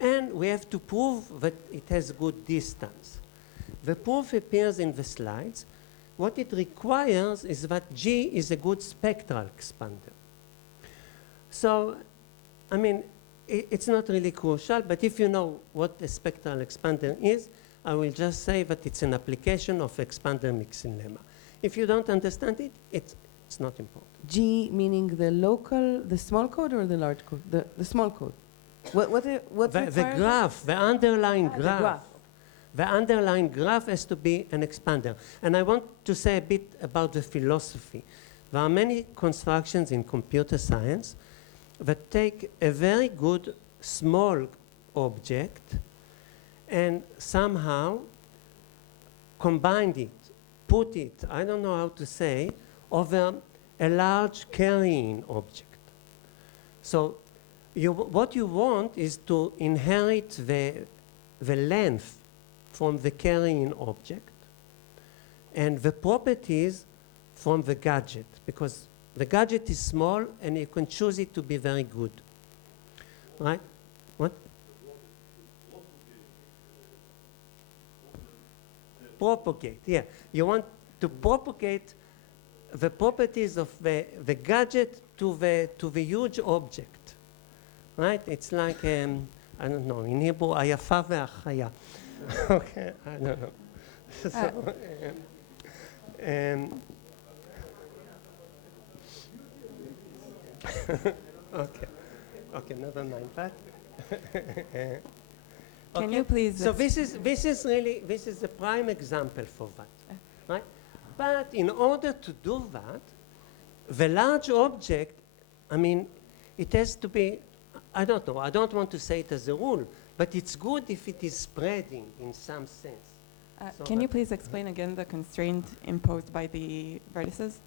And we have to prove that it has good distance. The proof appears in the slides. What it requires is that G is a good spectral expander. So, I mean, it's not really crucial, but if you know what a spectral expander is, I will just say that it's an application of expander mixing lemma. If you don't understand it, it's not important. G meaning the local, the small code or the large code? The small code. What The requires graph, the underlying the graph. graph. The underlying graph has to be an expander. And I want to say a bit about the philosophy. There are many constructions in computer science that take a very good small object and somehow combine it, put it, I don't know how to say, over a large carrying object. So what you want is to inherit the length from the carrying object and the properties from the gadget, because the gadget is small and you can choose it to be very good. Right? What? Propagate, yeah. You want to propagate the properties of the gadget to the huge object. Right? It's like, I don't know, in Hebrew, ayafa ve'achaya. Okay, I don't know. So, okay, never mind that. Can you please? So this is the prime example for that, right? But in order to do that, the large object, I mean, it has to be, I don't know, I don't want to say it as a rule, but it's good if it is spreading in some sense. So Can you please explain again the constraint imposed by the vertices?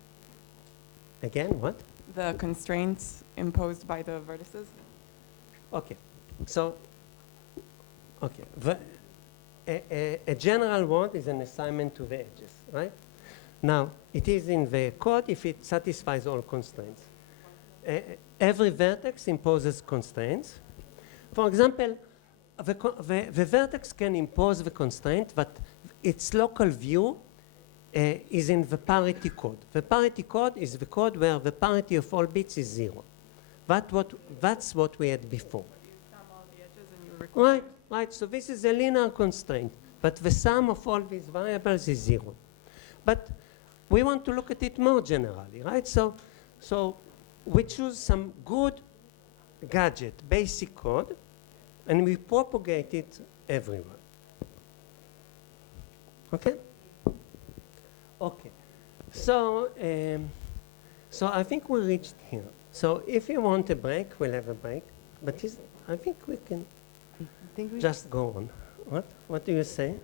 Again, what? The constraints imposed by the vertices? Okay, so, okay, a general one is an assignment to the edges, right? Now, it is in the code if it satisfies all constraints. Every vertex imposes constraints. For example, the vertex can impose the constraint that its local view is in the parity code. The parity code is the code where the parity of all bits is 0. That's what we had before. Right, so this is a linear constraint, but the sum of all these variables is 0. But we want to look at it more generally, right? So we choose some good gadget, basic code, and we propagate it everywhere. Okay? Okay. So I think we reached here. So if you want a break, we'll have a break. But I think we can just go on. What do you say?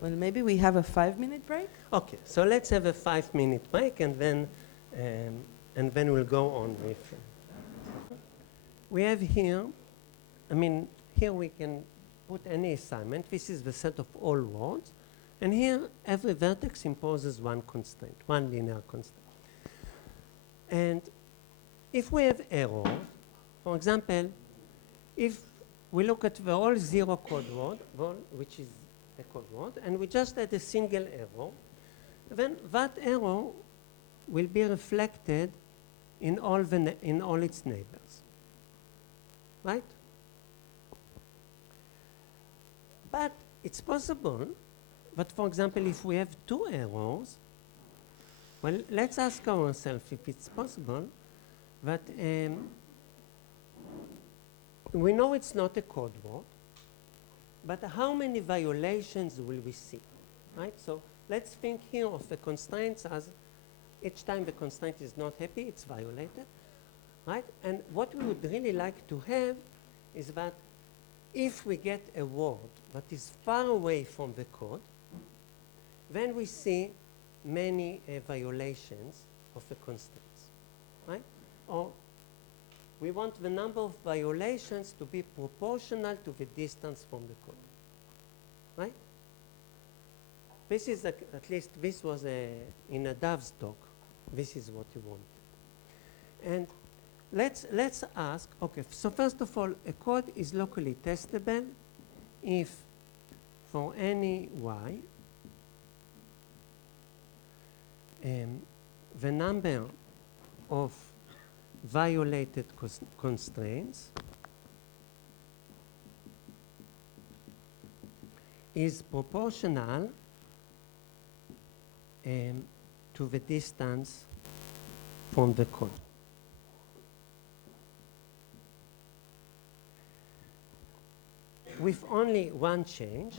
Well, maybe we have a 5-minute break? Okay, so let's have a 5-minute break and then we'll go on with. We have here, I mean, here we can put any assignment. This is the set of all words. And here, every vertex imposes one constraint, one linear constraint. And if we have error, for example, if we look at the all 0 code word, which is a code word, and we just add a single error, then that error will be reflected in all its neighbors, right? But it's possible that, for example, if we have 2 errors, well, let's ask ourselves if it's possible that we know it's not a code word, but how many violations will we see, right? So let's think here of the constraints as each time the constraint is not happy, it's violated, right? And what we would really like to have is that if we get a word that is far away from the code, then we see many violations of the constraints, right? Or we want the number of violations to be proportional to the distance from the code, right? This is, at least this was in a Dav's talk, this is what you want. And let's ask, okay, so first of all, a code is locally testable if for any y, the number of violated constraints is proportional to the distance from the code. With only one change,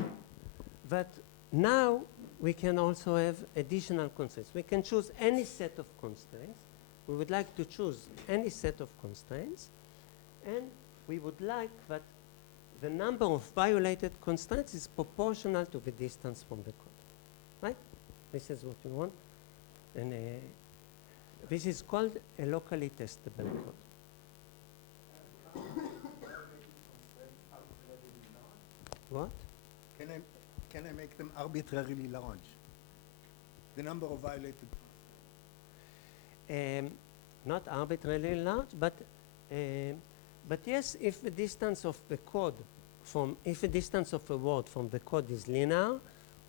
that now we can also have additional constraints. We can choose any set of constraints. We would like to choose any set of constraints, and we would like that the number of violated constraints is proportional to the distance from the code, right? This is what we want, and this is called a locally testable code. What? Can I make them arbitrarily large? The number of violated. Not arbitrarily large, but yes, if the distance of the code if the distance of a word from the code is linear,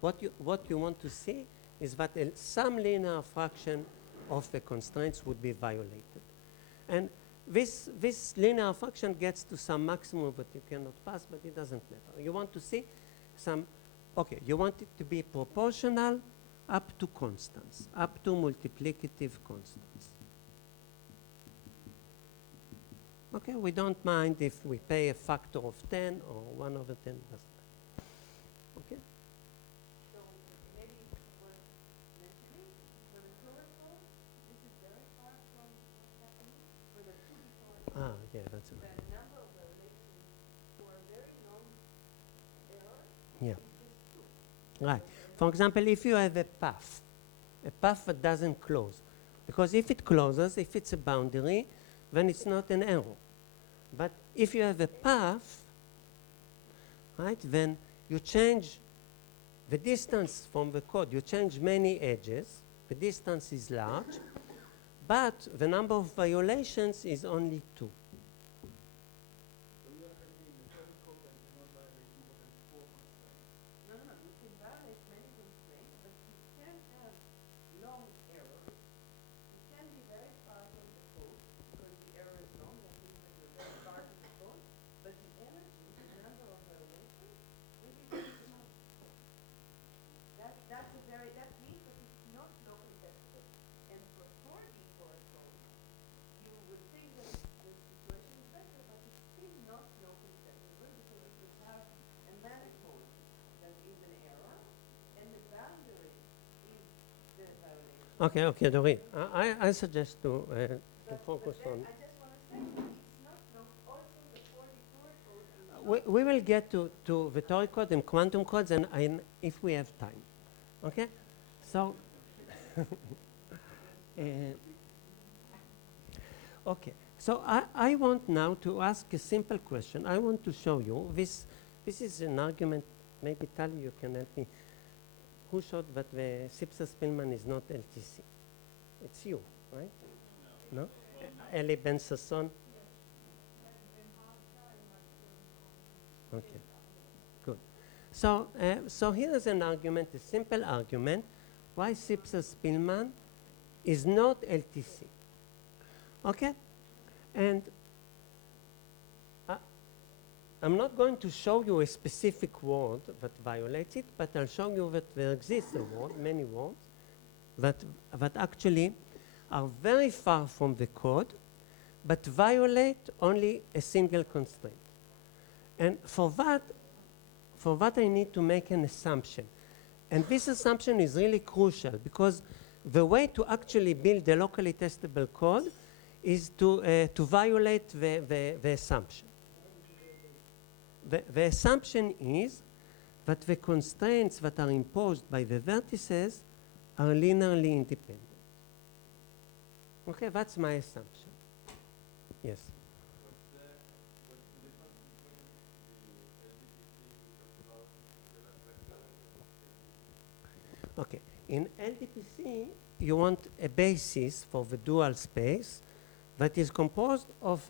what you want to see is that some linear fraction of the constraints would be violated, and this linear fraction gets to some maximum that you cannot pass, but it doesn't matter. You want to see some. Okay, you want it to be proportional up to constants, up to multiplicative constants. Okay, we don't mind if we pay a factor of 10 or 1 over 10. Okay? So maybe it's worth mentioning, for the Torah code, this is very far from what's happening. For the 2D code, Yeah, that's the right. number of violations for a very long error Yeah. is just 2. Right. For example, if you have a path that doesn't close, because if it closes, if it's a boundary, then it's not an error. But if you have a path, right, then you change the distance from the code. You change many edges. The distance is large, but the number of violations is only 2. No, you can violate many constraints, but you can have long errors. You can be very far from the code because the error is long. That means that you're very far from the code, but the energy, the number of violations, will be very small. That means that it's not locally testable. And for 4D code, you would think that the situation is better, but it's still not locally testable because you could have a manifold that is an error, and the boundary is the violation. Okay, Dorit. I suggest to focus But on. then I just want to say, it's not also the 4D code is We will get to the Torah code and quantum codes, and if we have time. Okay? So, okay. So I want now to ask a simple question. I want to show you this. This is an argument. Maybe Tali, you can help me. Who showed that the Sipser spielman is not LTC? It's you, right? No? Eli Ben Sasson? Okay, good. So here is an argument, a simple argument, why Sipser spielman is not LTC. Okay? And I'm not going to show you a specific word that violates it, but I'll show you that there exists a word, many words, that actually are very far from the code, but violate only a single constraint. And for that I need to make an assumption. And this assumption is really crucial because the way to actually build a locally testable code is to violate the assumption. The assumption is that the constraints that are imposed by the vertices are linearly independent. Okay, that's my assumption. Yes. Okay. In LDPC, you want a basis for the dual space that is composed of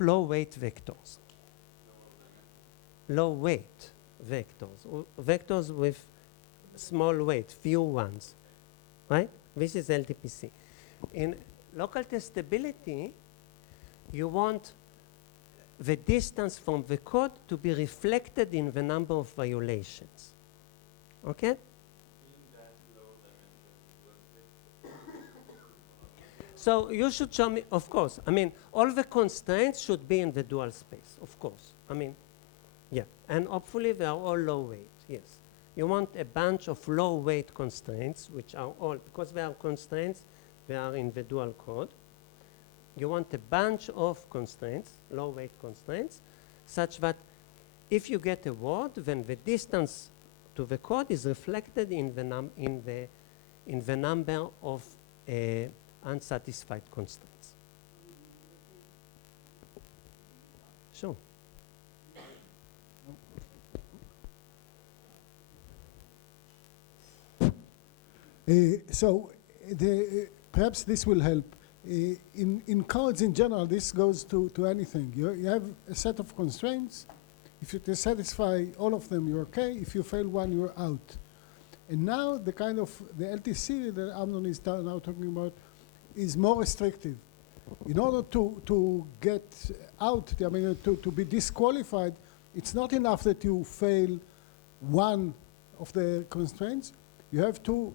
low weight vectors. Low weight vectors. Vectors with small weight, few ones. Right? This is LDPC. In local testability, you want the distance from the code to be reflected in the number of violations. Okay? So you should show me, of course, I mean, all the constraints should be in the dual space, of course. I mean, yeah, and hopefully they are all low weight, yes. You want a bunch of low weight constraints, which are all, because they are constraints, they are in the dual code. You want a bunch of constraints, low weight constraints, such that if you get a word, then the distance to the code is reflected in the number of unsatisfied constraints. Sure. Perhaps this will help. In codes in general, this goes to anything. You have a set of constraints. If you satisfy all of them, you're okay. If you fail one, you're out. And now the LTC that Amnon is now talking about is more restrictive. In order to get out, I mean, to be disqualified, it's not enough that you fail one of the constraints. You have to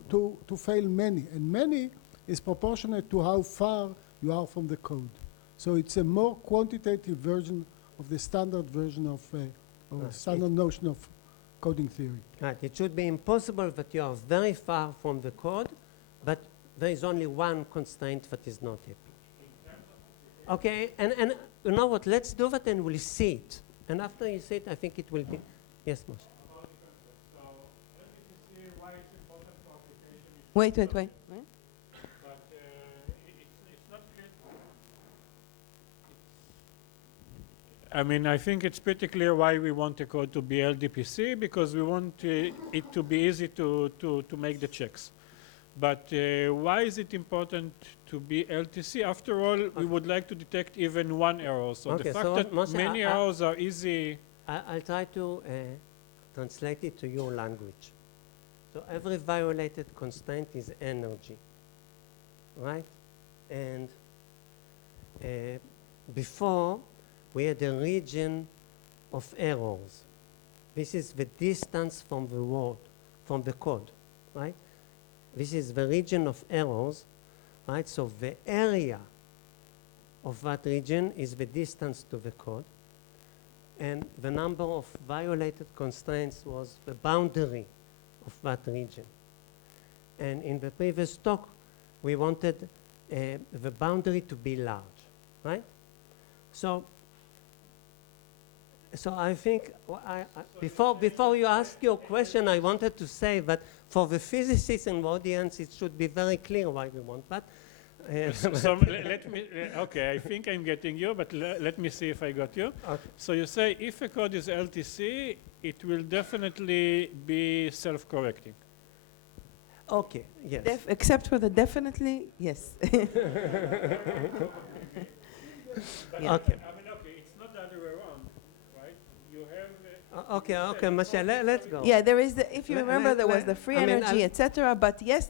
fail many, and many is proportionate to how far you are from the code. So it's a more quantitative version of the standard version of standard notion of coding theory. Right. It should be impossible that you are very far from the code, but there is only one constraint that is not happy. Okay, and you know what? Let's do that and we'll see it. And after you see it, I think it will be. Yes, Moshe. Wait. But it's not clear. I mean, I think it's pretty clear why we want the code to be LDPC, because we want it to be easy to make the checks. But why is it important to be LTC? After all, we would like to detect even one error. So Okay, the fact so that Moshe, many errors are easy. I'll try to translate it to your language. So every violated constraint is energy, right? And before, we had a region of errors. This is the distance from the word, from the code, right? This is the region of errors, right? So the area of that region is the distance to the code. And the number of violated constraints was the boundary of that region. And in the previous talk, we wanted the boundary to be large, right? So I think before you ask your question, I wanted to say that for the physicists in the audience, it should be very clear why we want that. Let me, okay, I think I'm getting you, but let me see if I got you. Okay. So you say if a code is LTC, it will definitely be self-correcting. Okay, yes. Except for the definitely, yes. But Okay. I mean, okay, it's not the other way around, right? You have... Okay, Moshe, let's go. Yeah, there is the, if you Le- remember, le- there was le- the free I mean, energy, I'll- etc. But yes,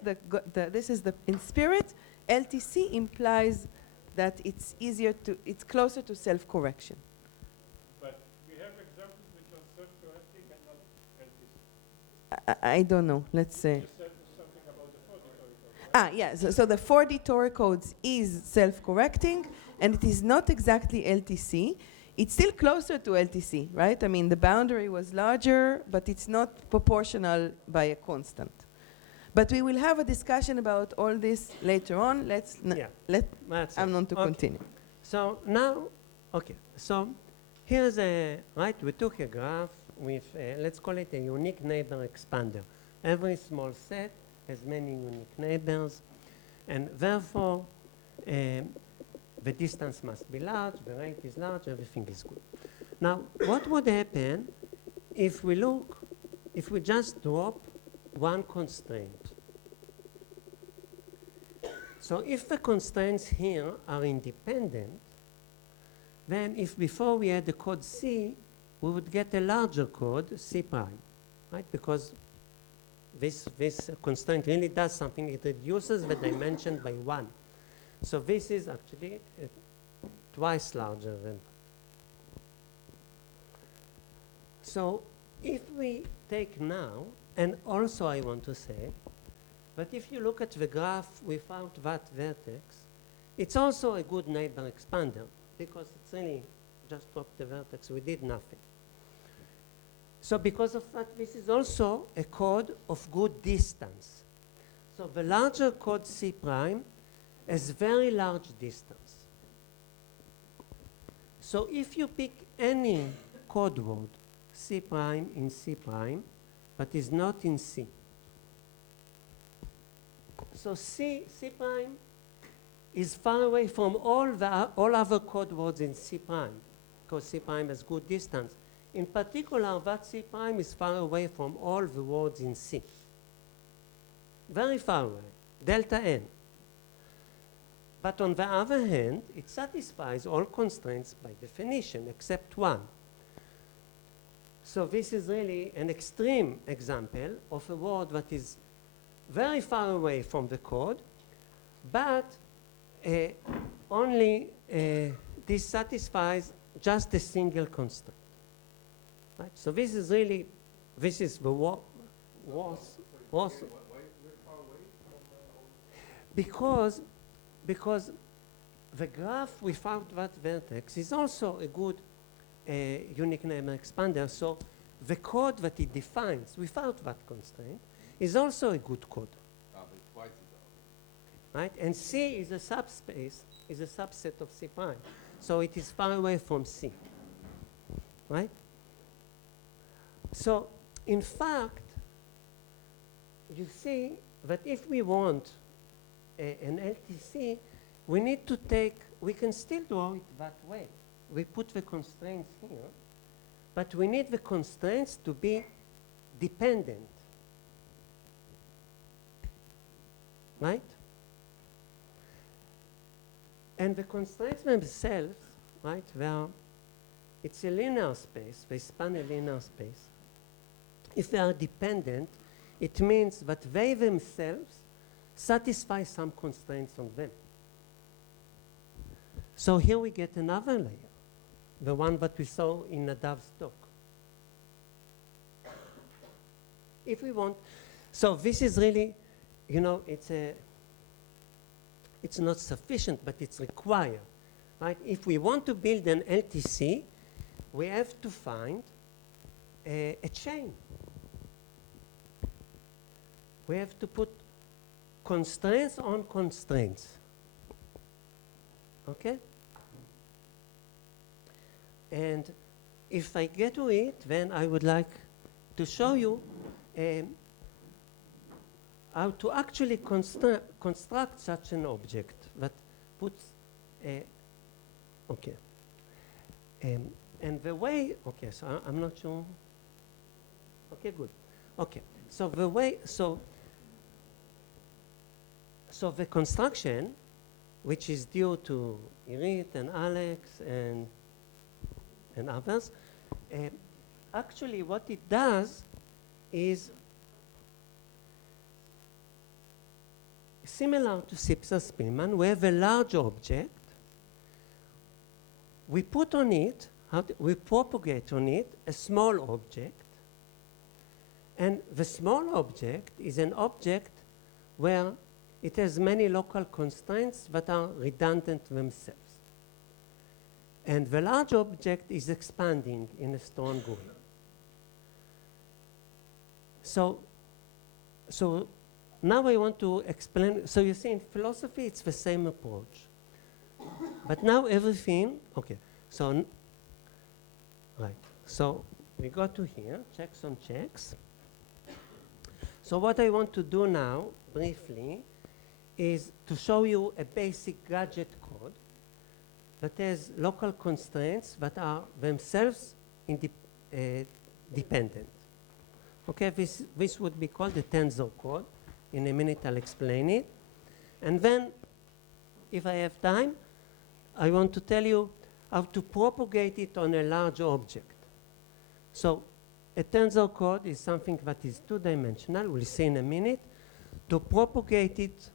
this is the, in spirit, LTC implies that it's easier to, it's closer to self-correction. But we have examples which are self-correcting and not LTC. I don't know, let's say. You said something about the 40 Yeah, so the 4D Torah codes is self-correcting, and it is not exactly LTC. It's still closer to LTC, right? I mean, the boundary was larger, but it's not proportional by a constant. But we will have a discussion about all this later on. Let's let Amnon to continue. So now, okay, so here's a, right, we took a graph with, let's call it a unique neighbor expander. Every small set has many unique neighbors, and therefore, the distance must be large, the rate is large, everything is good. Now, what would happen if we look, if we just drop one constraint. So if the constraints here are independent, then if before we had the code C, we would get a larger code, C prime, right? Because this constraint really does something. It reduces the dimension by 1. So this is actually twice larger than that. So if we take now, and also I want to say, but if you look at the graph without that vertex, it's also a good neighbor expander, because it's really just dropped the vertex, we did nothing. So because of that, this is also a code of good distance. So the larger code C prime has very large distance. So if you pick any code word, C prime in C prime, but is not in C. So C prime is far away from all other code words in C prime, because C prime has good distance. In particular, that C prime is far away from all the words in C. Very far away, delta n. But on the other hand, it satisfies all constraints by definition, except one. So this is really an extreme example of a word that is very far away from the code, but only this satisfies just a single constraint. Right? So this is really, this is the worst. Because the graph without that vertex is also a good unique neighbor expander. So the code that it defines without that constraint is also a good code. Right? And C is a subspace, is a subset of C prime. So it is far away from C. Right? So in fact, you see that if we want an LTC, we need to take, we can still draw it that way. We put the constraints here, but we need the constraints to be dependent. Right? And the constraints themselves, right, it's a linear space, they span a linear space. If they are dependent, it means that they themselves satisfy some constraints on them. So here we get another layer, the one that we saw in Nadav's talk. If we want, so this is really, you know, it's not sufficient, but it's required, right? If we want to build an LTC, we have to find a chain. We have to put constraints on constraints. Okay? And if I get to it, then I would like to show you how to actually construct such an object that puts okay. And the way, okay, so I'm not sure. Okay, good. Okay, so the way, so the construction, which is due to Irit and Alex and others, actually what it does is similar to Sipser Spielman. We have a large object. We put on it, we propagate on it a small object. And the small object is an object where it has many local constraints that are redundant themselves. And the large object is expanding in a strong way. So now I want to explain. So you see, in philosophy, it's the same approach. But now everything, okay, so, right. So we go to here, checks on checks. So what I want to do now, briefly, is to show you a basic gadget code that has local constraints that are themselves dependent. Okay, this would be called the tensor code. In a minute, I'll explain it. And then, if I have time, I want to tell you how to propagate it on a large object. So, a tensor code is something that is two-dimensional. We'll see in a minute. To propagate it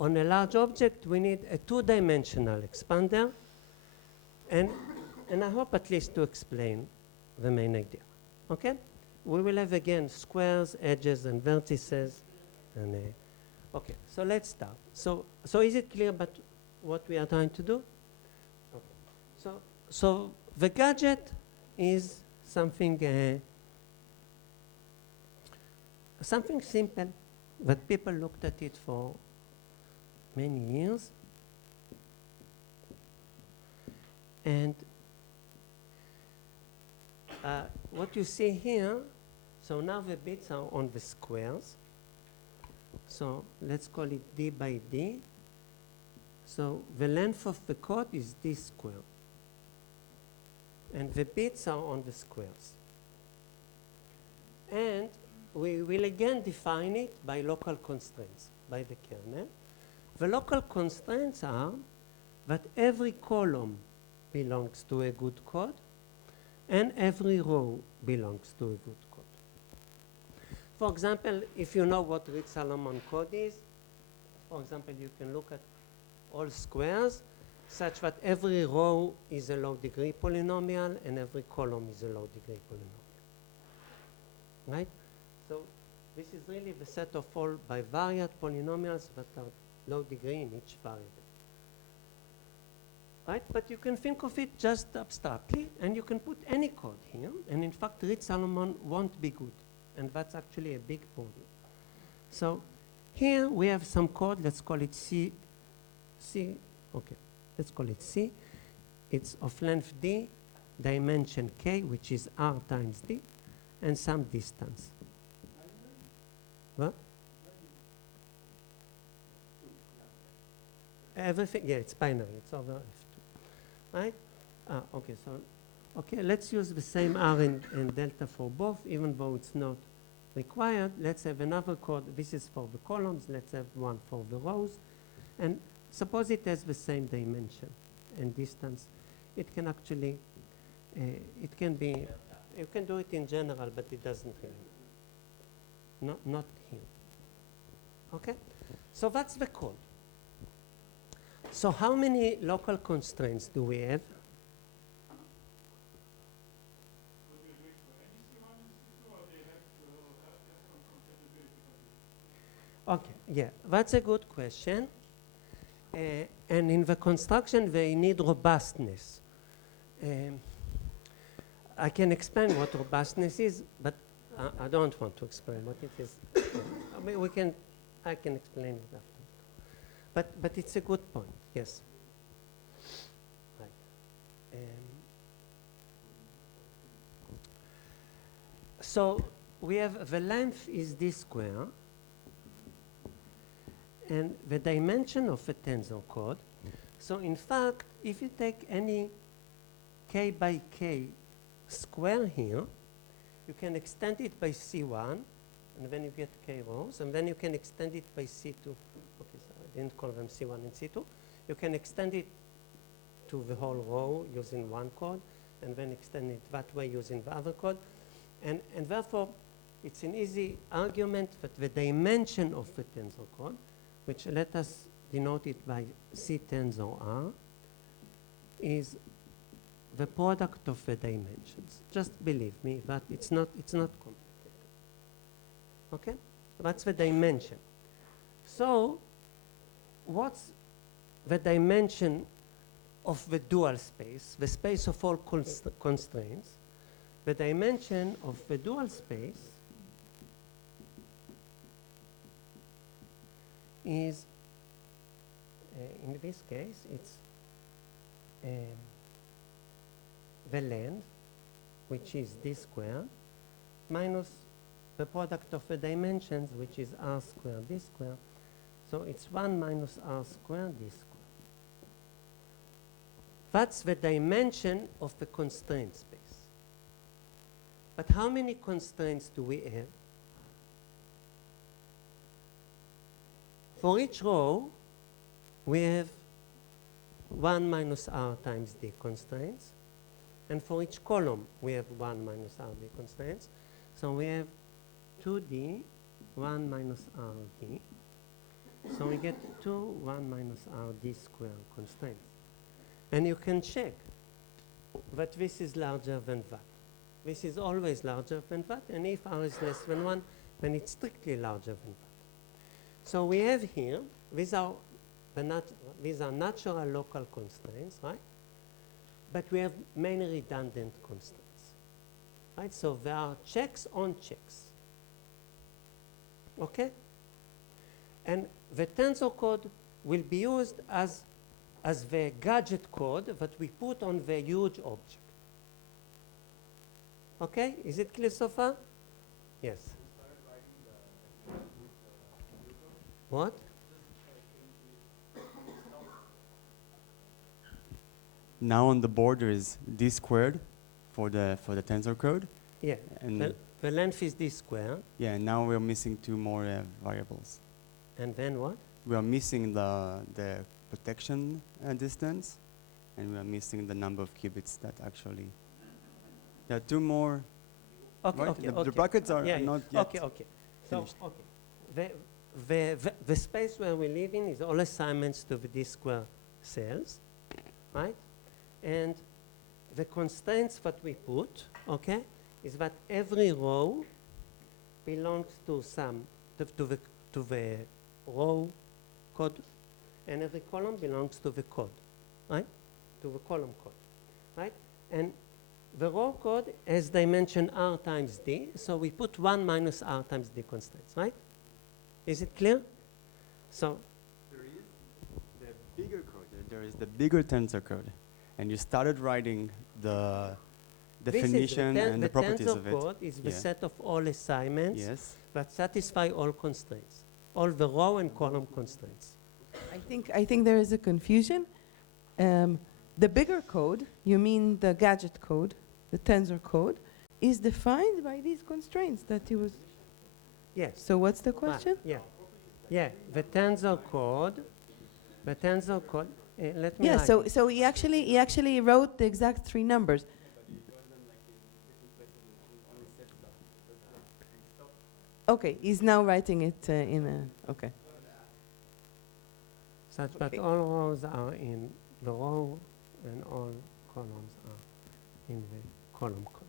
on a large object, we need a two-dimensional expander. And I hope at least to explain the main idea. Okay? We will have again squares, edges, and vertices. And okay, so let's start. So is it clear about what we are trying to do? Okay. So the gadget is something something simple, but people looked at it for many years. And what you see here, so now the bits are on the squares. So let's call it d by d. So the length of the code is d squared. And the bits are on the squares. And we will again define it by local constraints, by the kernel. The local constraints are that every column belongs to a good code, and every row belongs to a good code. For example, if you know what Ritz-Salomon code is, for example, you can look at all squares such that every row is a low-degree polynomial and every column is a low-degree polynomial. Right? So this is really the set of all bivariate polynomials that are low-degree in each variable. Right? But you can think of it just abstractly, and you can put any code here, and in fact, Ritz-Salomon won't be good, and that's actually a big problem. So here we have some code, let's call it C, okay, let's call it C. It's of length D, dimension K, which is R times D, and some distance. What? Everything, yeah, it's binary, it's over F2. Right? Okay, so, okay, let's use the same R and delta for both, even though it's not required. Let's have another code. This is for the columns. Let's have one for the rows. And suppose it has the same dimension and distance. It can actually, it can be, you can do it in general, but it doesn't really. Not here. Okay? So that's the code. So how many local constraints do we have? Okay, yeah, that's a good question. And in the construction, they need robustness. I can explain what robustness is, but I don't want to explain what it is. I mean, I can explain it after. But it's a good point, yes. Right. So we have the length is d squared, and the dimension of a tensor code. So in fact, if you take any k by k square here, you can extend it by C1, and then you get k rows, and then you can extend it by C2. Okay, so I didn't call them C1 and C2. You can extend it to the whole row using one code, and then extend it that way using the other code. And therefore, it's an easy argument that the dimension of the tensor code, which let us denote it by C tensor R, is the product of the dimensions. Just believe me that it's not complicated. Okay? That's the dimension. So, what's the dimension of the dual space, the space of all constraints? The dimension of the dual space is, in this case, it's the length, which is d squared, minus the product of the dimensions, which is r squared d squared. So it's 1 minus r squared d squared. That's the dimension of the constraint space. But how many constraints do we have? For each row, we have 1 minus r times d constraints. And for each column, we have 1 minus rd constraints. So we have 2d, 1 minus rd. So we get 2 1 minus rd squared constraints. And you can check that this is larger than that. This is always larger than that, and if r is less than 1, then it's strictly larger than that. So we have here, these are natural local constraints, right? But we have many redundant constraints, right? So there are checks on checks, okay? And the tensor code will be used as the gadget code that we put on the huge object. Okay, is it clear so far? Yes. What? Now on the board there is d squared for the tensor code. Yeah, And the length is d squared. yeah, and now we're missing two more variables. And then what? We are missing the protection distance, and we are missing the number of qubits that actually. There are two more. Okay, Right? okay, The okay. brackets are Yeah, yeah. not yet Okay, okay. So, finished. okay. The space where we live in is all assignments to the d square cells, right? And the constraints that we put, okay, is that every row belongs to the row code, and every column belongs to the code, right? To the column code, right? And the row code has dimension r times d, so we put 1 minus r times d constraints, right? Is it clear? So There is the bigger code. There is the bigger tensor code, and you started writing the definition and the properties of it. The tensor code is the Yeah. set of all assignments Yes. that satisfy all constraints, all the row and column constraints. I think there is a confusion. The bigger code, you mean the gadget code, the tensor code, is defined by these constraints that you was. Yes. So what's the Right, question? yeah. Yeah, the tensor code, let me Yeah, write. so he actually wrote the exact three numbers. Okay, he's now writing it in a, okay. Such that Okay. all rows are in the row and all columns are in the column code.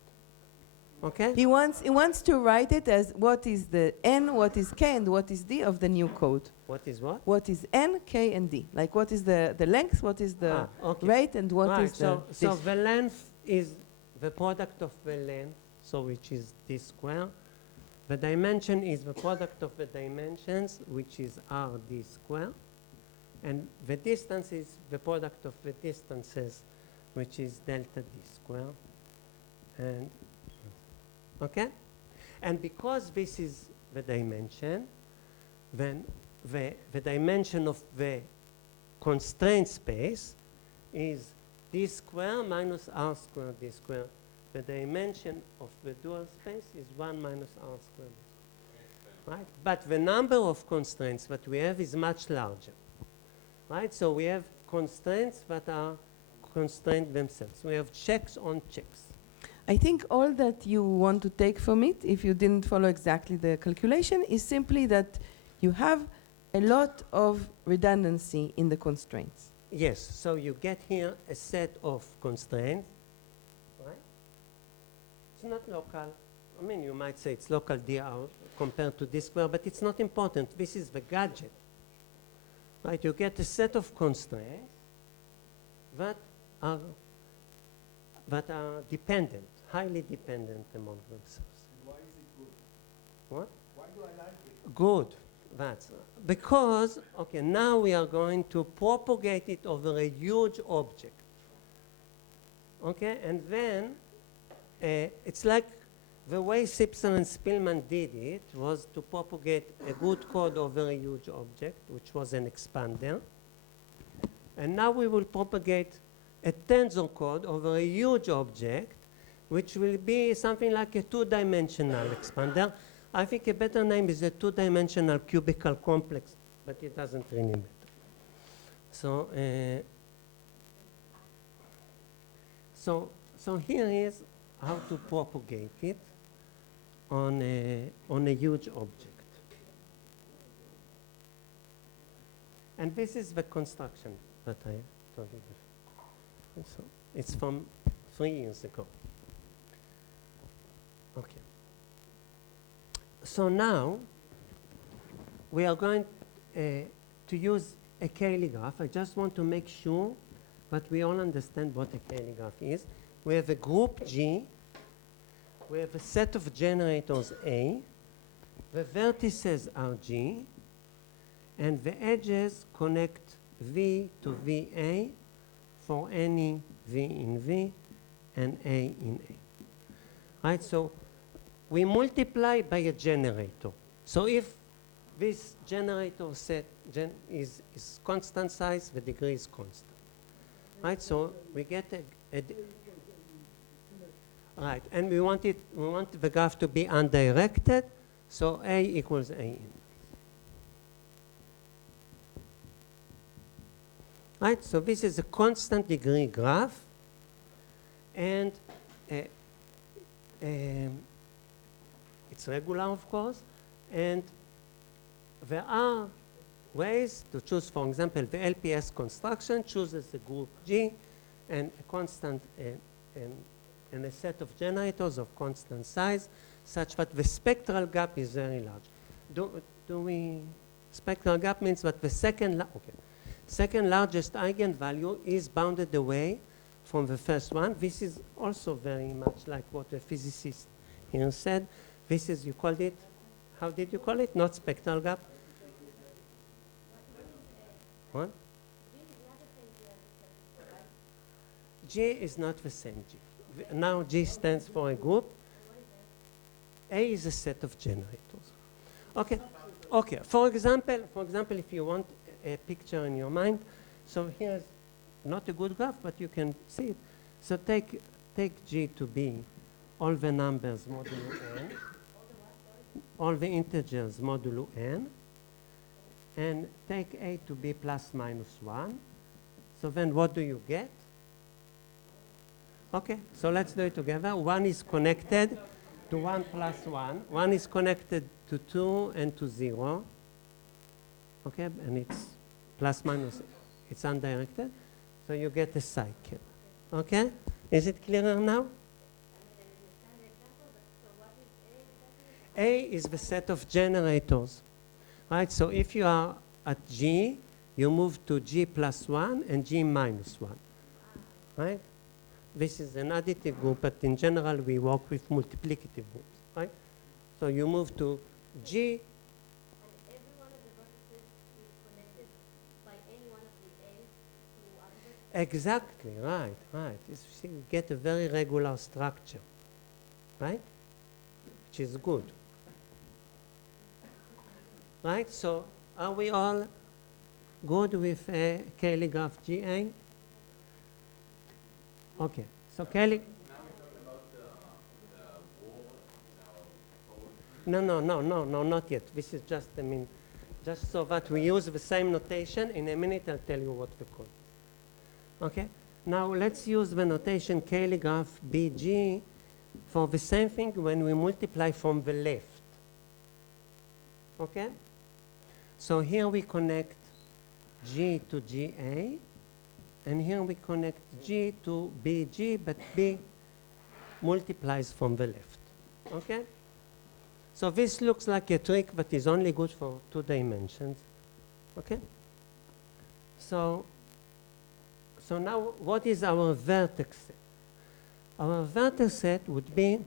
Okay? He wants to write it as what is the N, what is K, and what is D of the new code. What is what? What is N, K, and D? Like what is the length, what is the Okay. rate, and what Right, is the so this. the length is the product of the length, so which is d squared. The dimension is the product of the dimensions, which is rd squared. And the distance is the product of the distances, which is delta d squared. And okay? And because this is the dimension, then the dimension of the constraint space is d squared minus r squared d squared. The dimension of the dual space is 1 minus r squared d squared. Right? But the number of constraints that we have is much larger. Right? So we have constraints that are constrained themselves. We have checks on checks. I think all that you want to take from it, if you didn't follow exactly the calculation, is simply that you have a lot of redundancy in the constraints. Yes, so you get here a set of constraints, right? It's not local. I mean, you might say it's local DR compared to this square, but it's not important. This is the gadget, right? You get a set of constraints that are dependent, highly dependent among themselves. Why is it good? What? Why do I like it? Good. That's because, okay, now we are going to propagate it over a huge object. Okay, and then it's like the way Sipser and Spielman did it was to propagate a good code over a huge object, which was an expander. And now we will propagate a tensor code over a huge object, which will be something like a two-dimensional expander. I think a better name is a two-dimensional cubical complex, but it doesn't really matter. So, so here is how to propagate it on a huge object. And this is the construction that I told you before. So it's from 3 years ago. Okay. So now we are going to use a Cayley graph. I just want to make sure that we all understand what a Cayley graph is. We have a group G. We have a set of generators A. The vertices are G. And the edges connect V to VA for any V in V and A in A. Right, so we multiply by a generator. So if this generator set is constant size, the degree is constant. Right, so we get right, and we want the graph to be undirected, so A equals A in. Right, so this is a constant degree graph, and it's regular, of course, and there are ways to choose. For example, the LPS construction chooses the group G and a constant and a set of generators of constant size, such that the spectral gap is very large. Spectral gap means that the second largest eigenvalue is bounded away from the first one. This is also very much like what the physicist here said. This is, you called it, how did you call it? Not spectral gap? What? G is not the same G. Now G stands for a group. A is a set of generators. Okay. Okay. For example, if you want a picture in your mind, so here's not a good graph, but you can see it. So take G to be all the numbers modulo n, all the integers modulo n, and take A to be plus minus 1. So then what do you get? Okay, so let's do it together. 1 is connected to 1 plus 1. 1 is connected to 2 and to 0. Okay, and it's plus minus, it's undirected. So you get a cycle. Okay, is it clearer now? A is the set of generators. Right, so if you are at G, you move to G plus 1 and G minus 1. Right? This is an additive group, but in general we work with multiplicative groups, right? So you move to G. And every one of the vertices is connected by any one of the A's to other vertices? Exactly, right, right. You see, you get a very regular structure, right? Which is good. Right, so are we all good with a Cayley graph GA? Okay, so Cayley. No, not yet. This is just, just so that we use the same notation. In a minute, I'll tell you what the code is. Okay, now let's use the notation Cayley graph BG for the same thing when we multiply from the left. Okay, so here we connect G to GA. And here we connect G to BG, but B multiplies from the left. Okay? So this looks like a trick, but is only good for 2 dimensions. Okay? So now what is our vertex set? Our vertex set would be,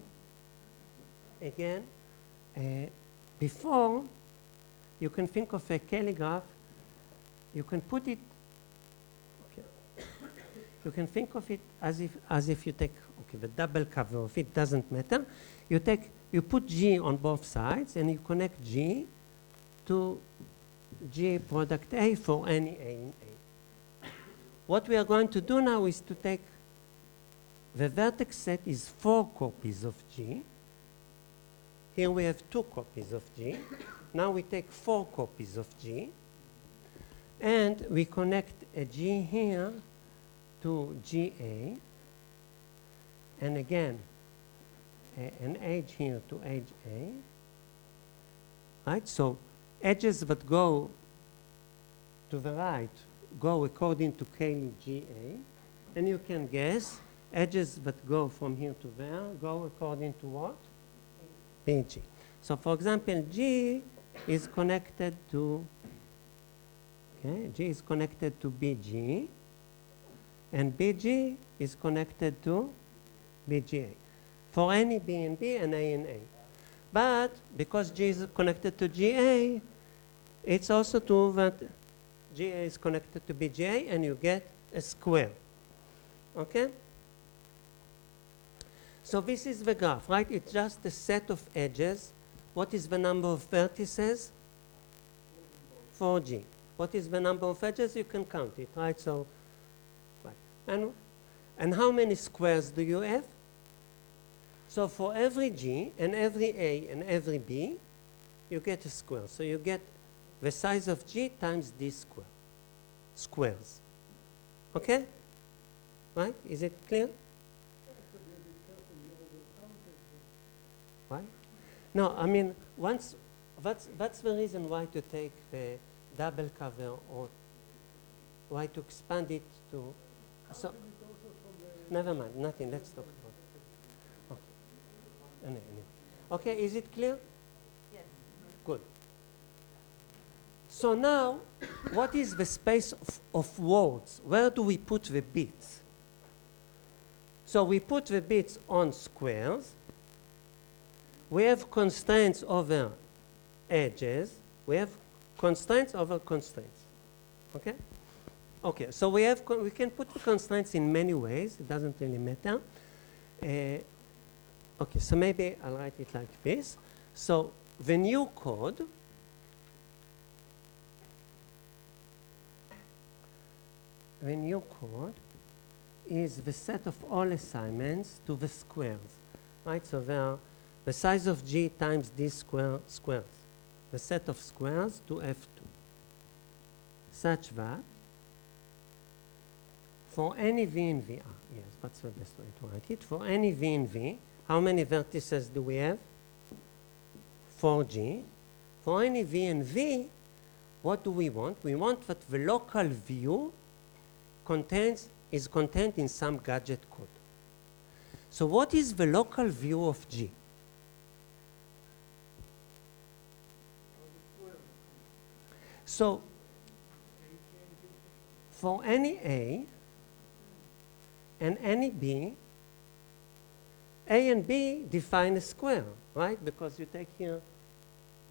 again, before you can think of a Cayley graph, you can put it. You can think of it as if you take the double cover of it, doesn't matter. You put G on both sides and you connect G to G product A for any A in A. What we are going to do now is to take the vertex set is 4 copies of G. Here we have 2 copies of G. Now we take 4 copies of G, and we connect a G here to GA, and again, an edge here to edge A. Right? So edges that go to the right go according to K GA, and you can guess edges that go from here to there go according to what? BG. So for example, G is connected to, okay, G is connected to BG, and BG is connected to BGA for any B and B and A and A. But because G is connected to GA, it's also true that GA is connected to BGA, and you get a square. Okay? So this is the graph, right? It's just a set of edges. What is the number of vertices? 4G. What is the number of edges? You can count it, right? So, right. And how many squares do you have? So for every G and every A and every B, you get a square. So you get the size of G times D squares. Okay? Right? Is it clear? Why? No, I mean, once that's the reason why to take the double cover, or why to expand it to. So, never mind, nothing. Let's talk about it. Okay. Anyway. Okay, is it clear? Yes. Good. So now, what is the space of words? Where do we put the bits? So we put the bits on squares. We have constraints over edges. We have constraints over constraints. Okay? Okay, so we can put the constraints in many ways. It doesn't really matter. Okay, so maybe I'll write it like this. So the new code is the set of all assignments to the squares, right? So there are the size of G times D squares, the set of squares to F2, such that for any V in V, yes, that's the best way to write it. For any V in V, how many vertices do we have? 4G. For any V in V, what do we want? We want that the local view is contained in some gadget code. So what is the local view of G? So for any A and any B, A and B define a square, right? Because you take here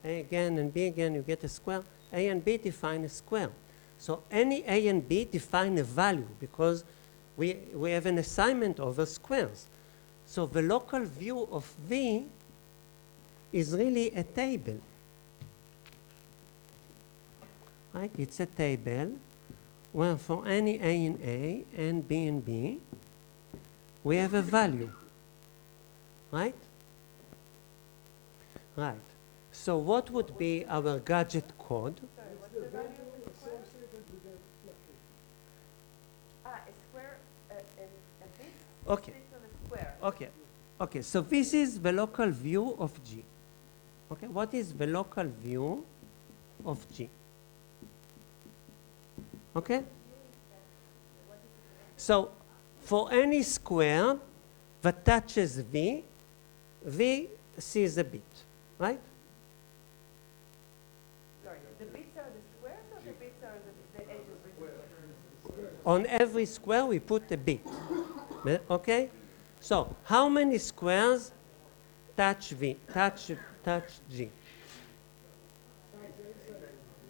A again and B again, you get a square. A and B define a square. So any A and B define a value because we have an assignment over squares. So the local view of V is really a table. Right? It's a table where for any A in A and B in B, we have a value. Right? Right. So what would be our gadget code? Sorry, what's the value of the square? A square, a bit Okay. fits on a square. Okay. Okay, so this is the local view of G. Okay, what is the local view of G? Okay? So for any square that touches V, V sees a bit, right? Sorry, the bits are the squares or the bits are the edges of the square? On every square we put a bit. Okay? So how many squares touch V, touch G?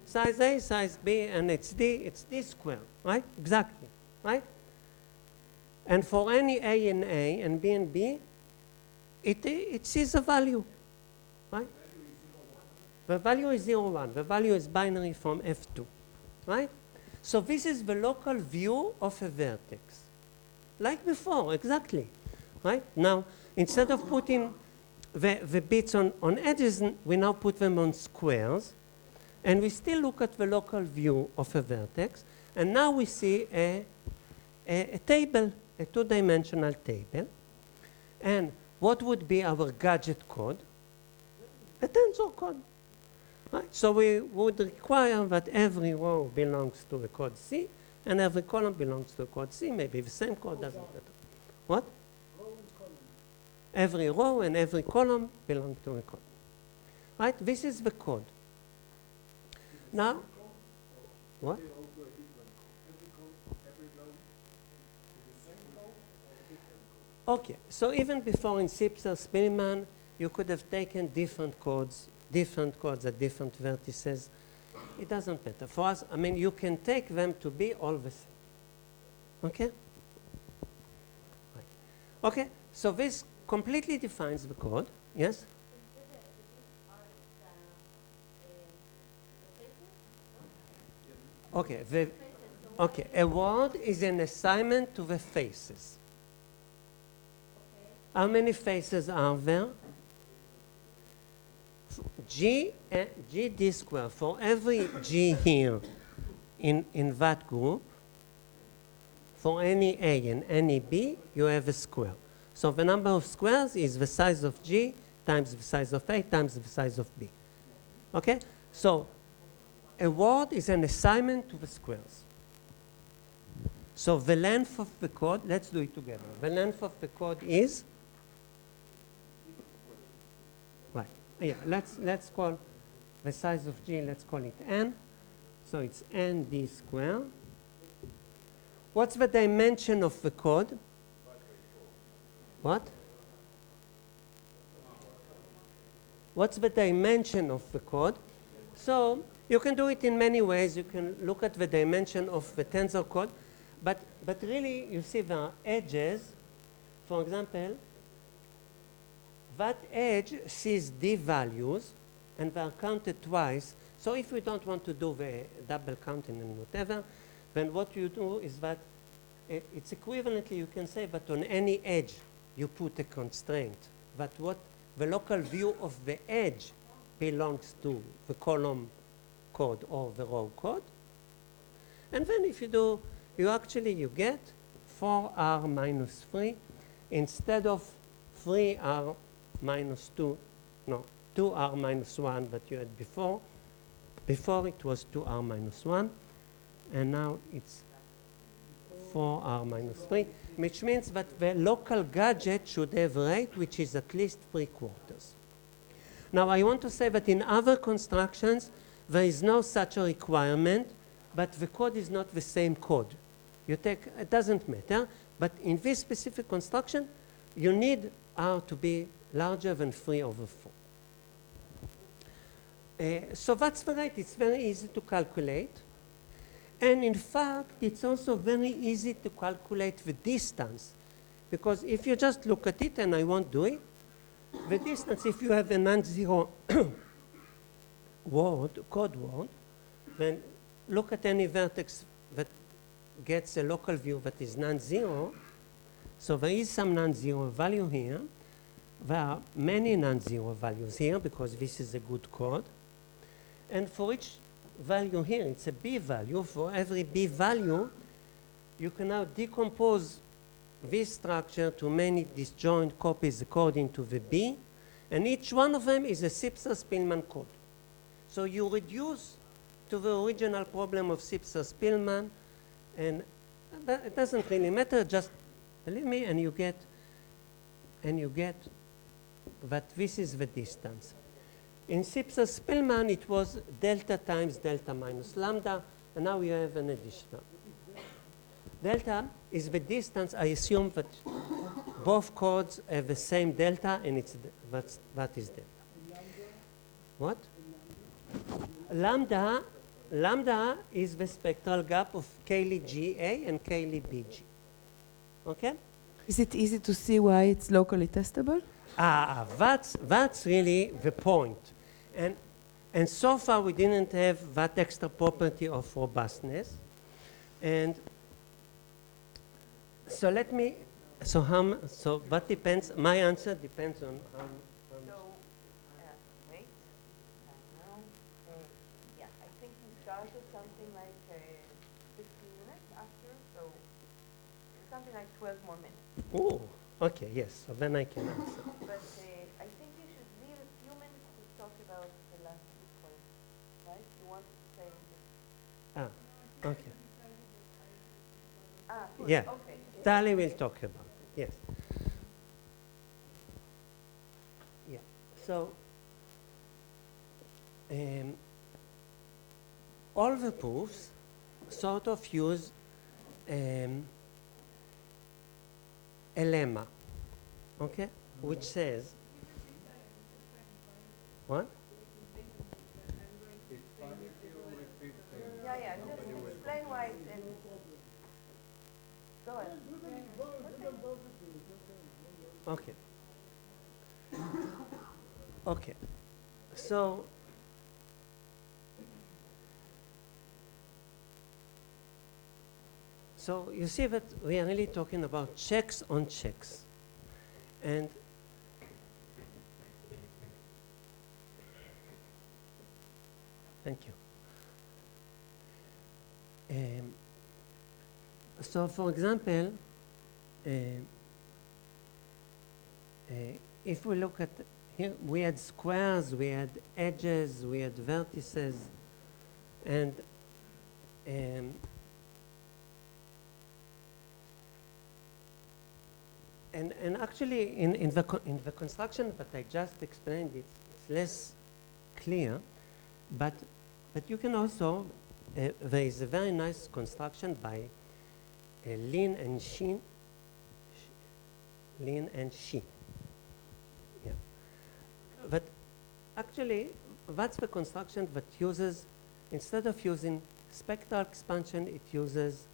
Size A, size B, and it's D square, right? Exactly, right? And for any A in A and B in B, it sees a value, right? The value is 0, 1. The value is binary from F2, right? So this is the local view of a vertex. Like before, exactly. right? Now, instead of putting the bits on edges, we now put them on squares, and we still look at the local view of a vertex, and now we see a table, a two-dimensional table. And what would be our gadget code? A tensor code. Right? So we would require that every row belongs to a code C, and every column belongs to a code C. Maybe the same code doesn't matter. What? Every row and every column belong to a code. Right? This is the code. Now, what? Okay, so even before in Sipser Spielman, you could have taken different codes at different vertices. It doesn't matter. For us, I mean, you can take them to be all the same. Okay? Right. Okay, so this completely defines the code. Yes? Okay, okay, a word is an assignment to the faces. How many faces are there? G D square. For every G here in that group, for any A and any B, you have a square. So the number of squares is the size of G times the size of A times the size of B. Okay? So a word is an assignment to the squares. So the length of the code, let's do it together. The length of the code is, right, yeah, let's call the size of G, let's call it N. So it's N D squared. What's the dimension of the code? What? What's the dimension of the code? So you can do it in many ways. You can look at the dimension of the tensor code, but really you see there are edges. For example, that edge sees D values and they are counted twice. So if we don't want to do the double counting and whatever, then what you do is that it's equivalently, you can say that on any edge you put a constraint, that what the local view of the edge belongs to the column code or the row code. And then if you do, you get 4R minus 3 instead of 3R minus 2, no, 2R minus 1 that you had before. Before it was 2R minus 1, and now it's 4R minus 3, which means that the local gadget should have rate which is at least 3/4. Now I want to say that in other constructions there is no such a requirement, but the code is not the same code. You take, it doesn't matter, but in this specific construction you need R to be larger than 3/4. So that's the rate. It's very easy to calculate. And in fact, it's also very easy to calculate the distance. Because if you just look at it, and I won't do it, the distance, if you have a non-zero word, code word, then look at any vertex that gets a local view that is non-zero. So there is some non-zero value here. There are many non-zero values here because this is a good code. And for each value here, it's a B value. For every B value, you can now decompose this structure to many disjoint copies according to the B, and each one of them is a Sipser Spielman code. So you reduce to the original problem of Sipser Spielman, and it doesn't really matter, just believe me, and you get that this is the distance. In Sipser Spielman, it was delta times delta minus lambda, and now you have an additional. Delta is the distance. I assume that both codes have the same delta, and that is delta. What? Lambda is the spectral gap of Cayley GA and Cayley BG. Okay? Is it easy to see why it's locally testable? That's really the point. And so far we didn't have that extra property of robustness. And so let me So so what depends? My answer depends on how. So, wait, now, yeah, I think you started something like 15 minutes after, so something like 12 more minutes. Oh, okay, yes. So then I can answer. But I think you should leave a few minutes to talk about the last two points, right? You wanted to say this. Okay. Good, Yeah. okay. Tali will talk about it. Yes. Yeah. So all the proofs sort of use a lemma, okay, which says what? Yeah, yeah, just explain why it's in. Go ahead. Okay. Okay. So you see that we are really talking about checks on checks. And thank you. So for example, if we look at here, we had squares, we had edges, we had vertices, and actually in the construction that I just explained, it's less clear, but you can also there is a very nice construction by Lin and Shi. Lin and Shi. Yeah. But actually, that's the construction that uses, instead of using spectral expansion, it uses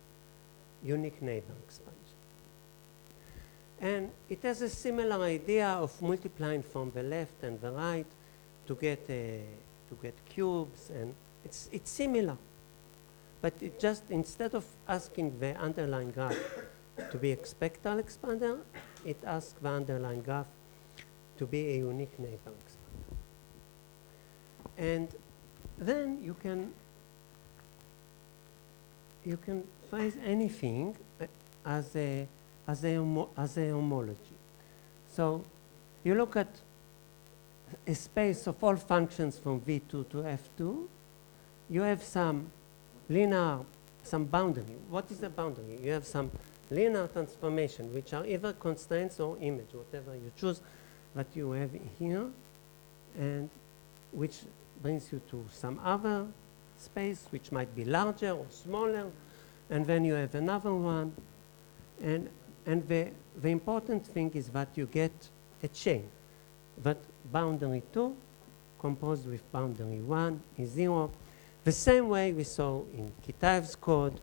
unique neighbor expansion. And it has a similar idea of multiplying from the left and the right to get cubes, and it's similar. But it just, instead of asking the underlying graph to be a spectral expander, it asks the underlying graph to be a unique neighbor expander. And then you can phrase anything as a homology. So you look at a space of all functions from V2 to F2, you have some linear, some boundary. What is the boundary? You have some linear transformation, which are either constraints or image, whatever you choose, that you have here, and which brings you to some other space, which might be larger or smaller, and then you have another one, and the important thing is that you get a chain, that boundary 2 composed with boundary 1 is 0, the same way we saw in Kitaev's code.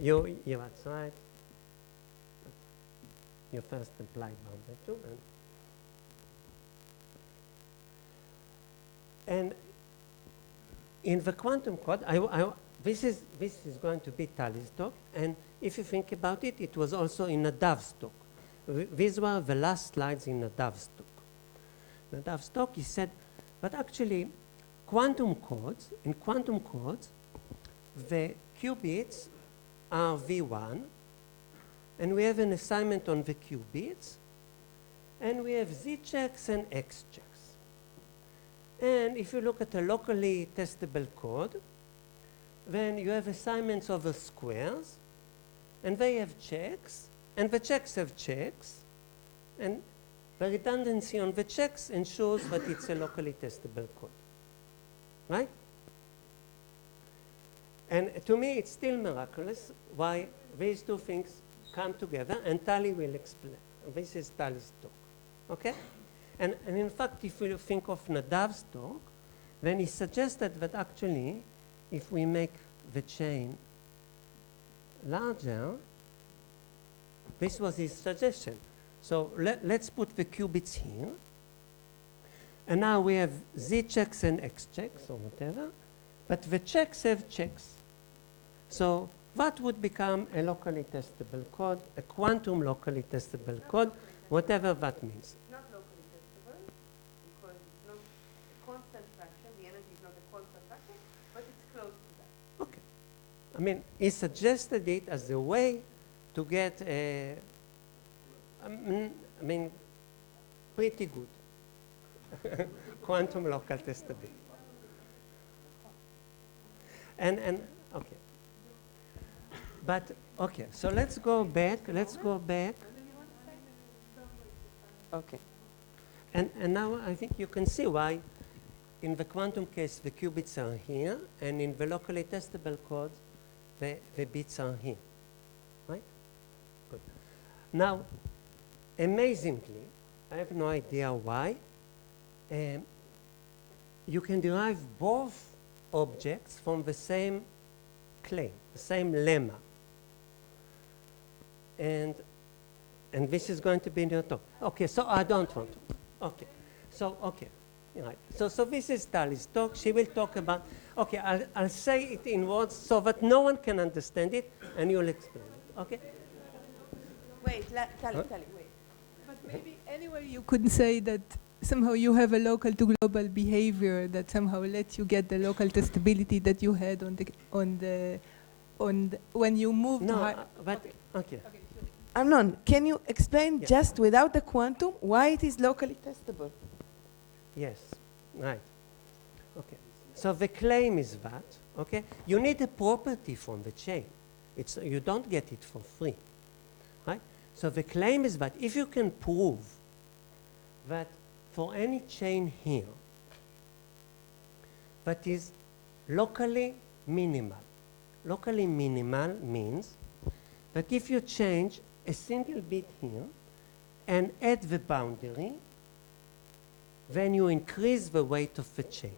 Yeah, that's right. You first apply boundary 2, and in the quantum code, this is going to be Tali's talk, and if you think about it, it was also in Nadav's talk. These were the last slides in Nadav's talk. Nadav's talk, he said, but actually, in quantum codes, the qubits are V1, and we have an assignment on the qubits, and we have Z checks and X checks. And if you look at a locally testable code, then you have assignments over squares, and they have checks, and the checks have checks, and the redundancy on the checks ensures that it's a locally testable code, right? And to me, it's still miraculous why these two things come together, and Tali will explain. This is Tali's talk, okay? And in fact, if you think of Nadav's talk, then he suggested that actually, if we make the chain larger, this was his suggestion. So let's put the qubits here. And now we have Z checks and X checks or whatever, but the checks have checks. So that would become a locally testable code, a quantum locally testable code, whatever that means. Not locally testable, because it's not a constant fraction, the energy is not a constant fraction, but it's close to that. Okay. I mean, he suggested it as a way to get a, I mean, pretty good. Quantum local testability. And okay. But, okay, so let's go back. Okay. And now I think you can see why in the quantum case the qubits are here, and in the locally testable code the bits are here, right? Good. Now, amazingly, I have no idea why, you can derive both objects from the same claim, the same lemma. And this is going to be in your talk. Okay, so I don't want to. Okay, so, okay, right. So this is Tali's talk. She will talk about, okay, I'll say it in words so that no one can understand it, and you'll explain it, okay? Wait, Tali, wait. But maybe anyway you could say that somehow you have a local to global behavior that somehow lets you get the local testability that you had when you moved to No, but, okay. Amnon, can you explain Yeah. just without the quantum why it is locally testable? Yes, right. Okay. So the claim is that, okay, you need a property from the chain. You don't get it for free, right? So the claim is that if you can prove that for any chain here that is locally minimal. Locally minimal means that if you change a single bit here and add the boundary, then you increase the weight of the chain.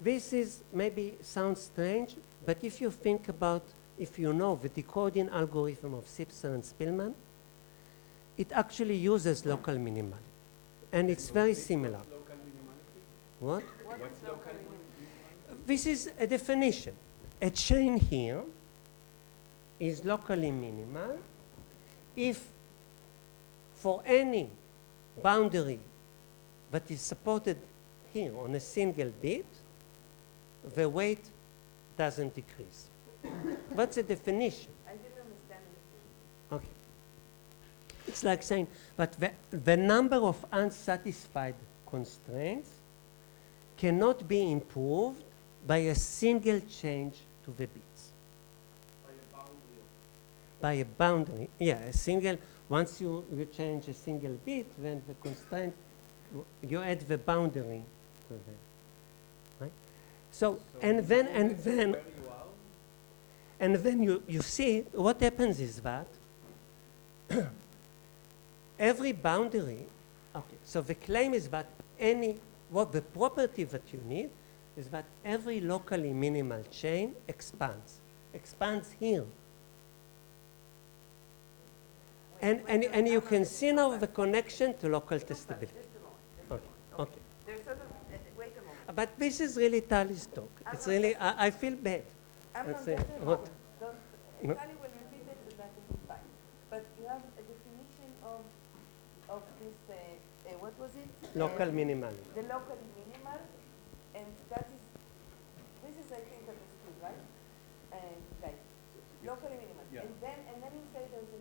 This is maybe sounds strange, but if you think about, if you know the decoding algorithm of Sipser and Spielman, it actually uses local minimality. And it's very similar. What? This is a definition. A chain here is locally minimal if for any boundary that is supported here on a single bit, the weight doesn't decrease. That's a definition. I didn't understand it. Okay. It's like saying that the number of unsatisfied constraints cannot be improved by a single change to the bits. By a boundary. Yeah, a single, once you change a single bit, then the constraint, you add the boundary to them. Right? So and then you see what happens is that every boundary, okay, so the claim is that what the property that you need is that every locally minimal chain expands here. And you can see now the connection to local testability. Okay, okay. There's sort of, wait a moment. But this is really Tali's talk. It's really, I feel bad. Amnon, Let's just say, a what? moment. No. Tali will repeat it, and that will be fine. But you have a definition of this, what was it? Local minimality. The locally minimal, and that is, this is I think understood, right? Right, locally minimal. Yeah. And then you say there's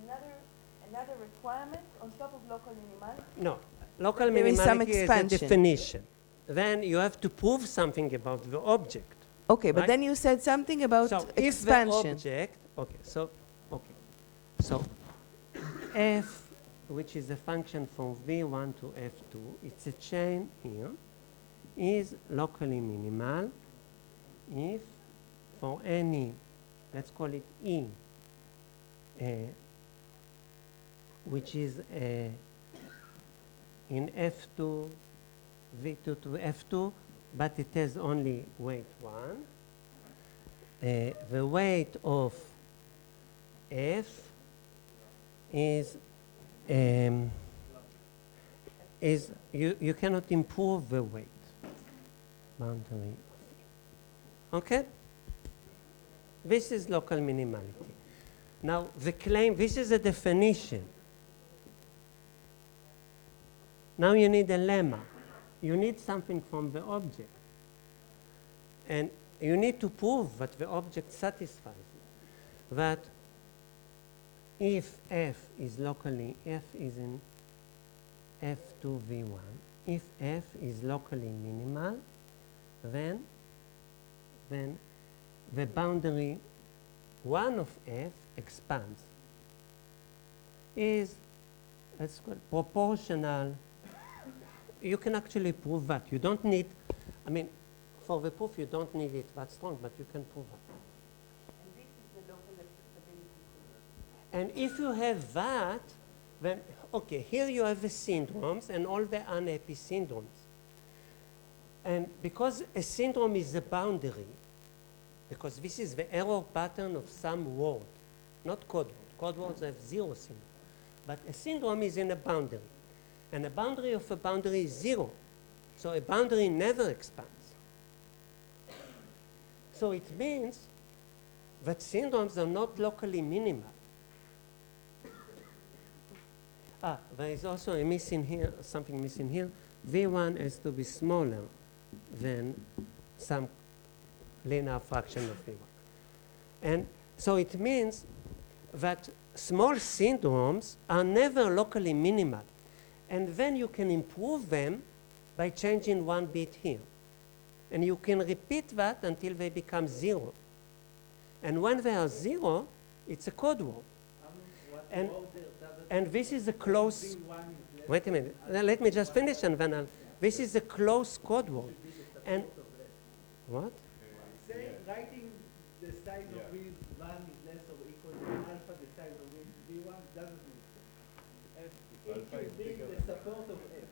another requirement on top of local minimal. No, local There is some minimality is a expansion. definition. Then you have to prove something about the object. Okay, but Right. then you said something about So if the expansion. object, so f, which is a function from v1 to f2, it's a chain here, is locally minimal if for any, let's call it e, which is in f2, v2 to f2, but it has only weight 1. The weight of f is you cannot improve the weight boundary. Okay? This is local minimality. Now, the claim, this is a definition. Now you need a lemma. You need something from the object. And you need to prove that the object satisfies it. That if f is locally, f is in f2v1, if f is locally minimal, then the boundary 1 of f expands. Is, let's call it proportional. You can actually prove that. You don't need, I mean, for the proof you don't need it that strong, but you can prove it. And this is the local stability. And if you have that, then, okay, here you have the syndromes and all the unhappy syndromes. And because a syndrome is a boundary, because this is the error pattern of some word, not code word. Code words have 0 syndrome. But a syndrome is in a boundary. And a boundary of a boundary is 0. So a boundary never expands. So it means that syndromes are not locally minimal. There is also a missing here, something missing here. V1 has to be smaller than some linear fraction of V1. And so it means that small syndromes are never locally minimal. And then you can improve them by changing 1 bit here. And you can repeat that until they become 0. And when they are 0, it's a code word. And this is a close, wait a minute, let me just finish and then this is a close code word. And what? Say, writing the size of V1 is less or equal to alpha the size of V1 doesn't make sense. And including the support of F.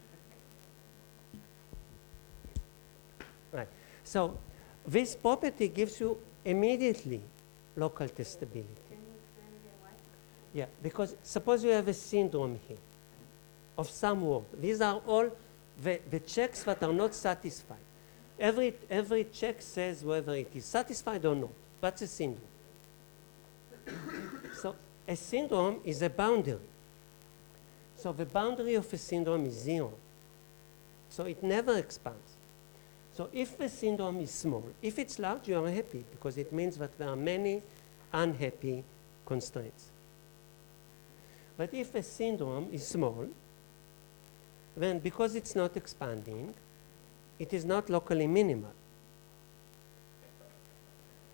Right. So this property gives you immediately local testability. Yeah, because suppose you have a syndrome here of some word. These are all the checks that are not satisfied. Every check says whether it is satisfied or not. That's a syndrome. So a syndrome is a boundary. So the boundary of a syndrome is 0. So it never expands. So if the syndrome is small, if it's large, you are happy because it means that there are many unhappy constraints. But if a syndrome is small, then because it's not expanding, it is not locally minimal.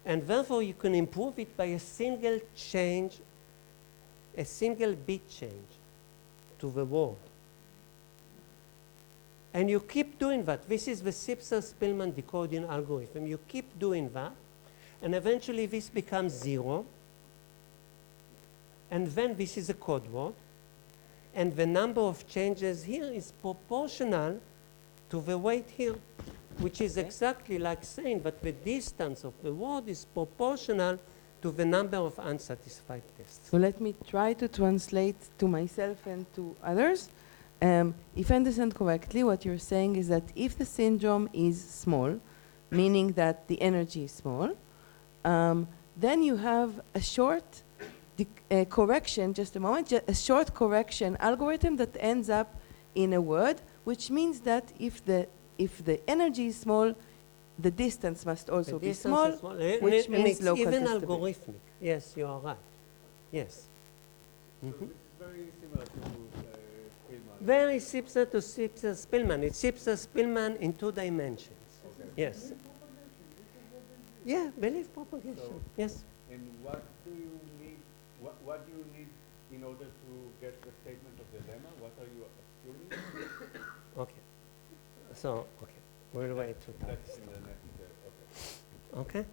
And therefore, you can improve it by a single change, a single bit change to the word. And you keep doing that. This is the Sipser Spielman decoding algorithm. You keep doing that, and eventually this becomes 0. And then this is a code word. And the number of changes here is proportional to the weight here, which is exactly like saying that the distance of the word is proportional to the number of unsatisfied tests. So let me try to translate to myself and to others. If I understand correctly, what you're saying is that if the syndrome is small, meaning that the energy is small, then you have a short correction, just a moment, a short correction algorithm that ends up in a word, which means that if the energy is small, the distance must also be small, which means local even testability. algorithmic. Yes, you are right. Yes. So this is very similar to Spielman. Very Sipser to Sipser Spielman. It's Sipser Spielman in 2 dimensions. Okay. Yes. Yeah, belief propagation. So Yes. And what do you need? What do you need in order to get the statement of the lemma? What are you assuming? Okay. So, okay. We'll wait to That's in the next. Okay. Okay.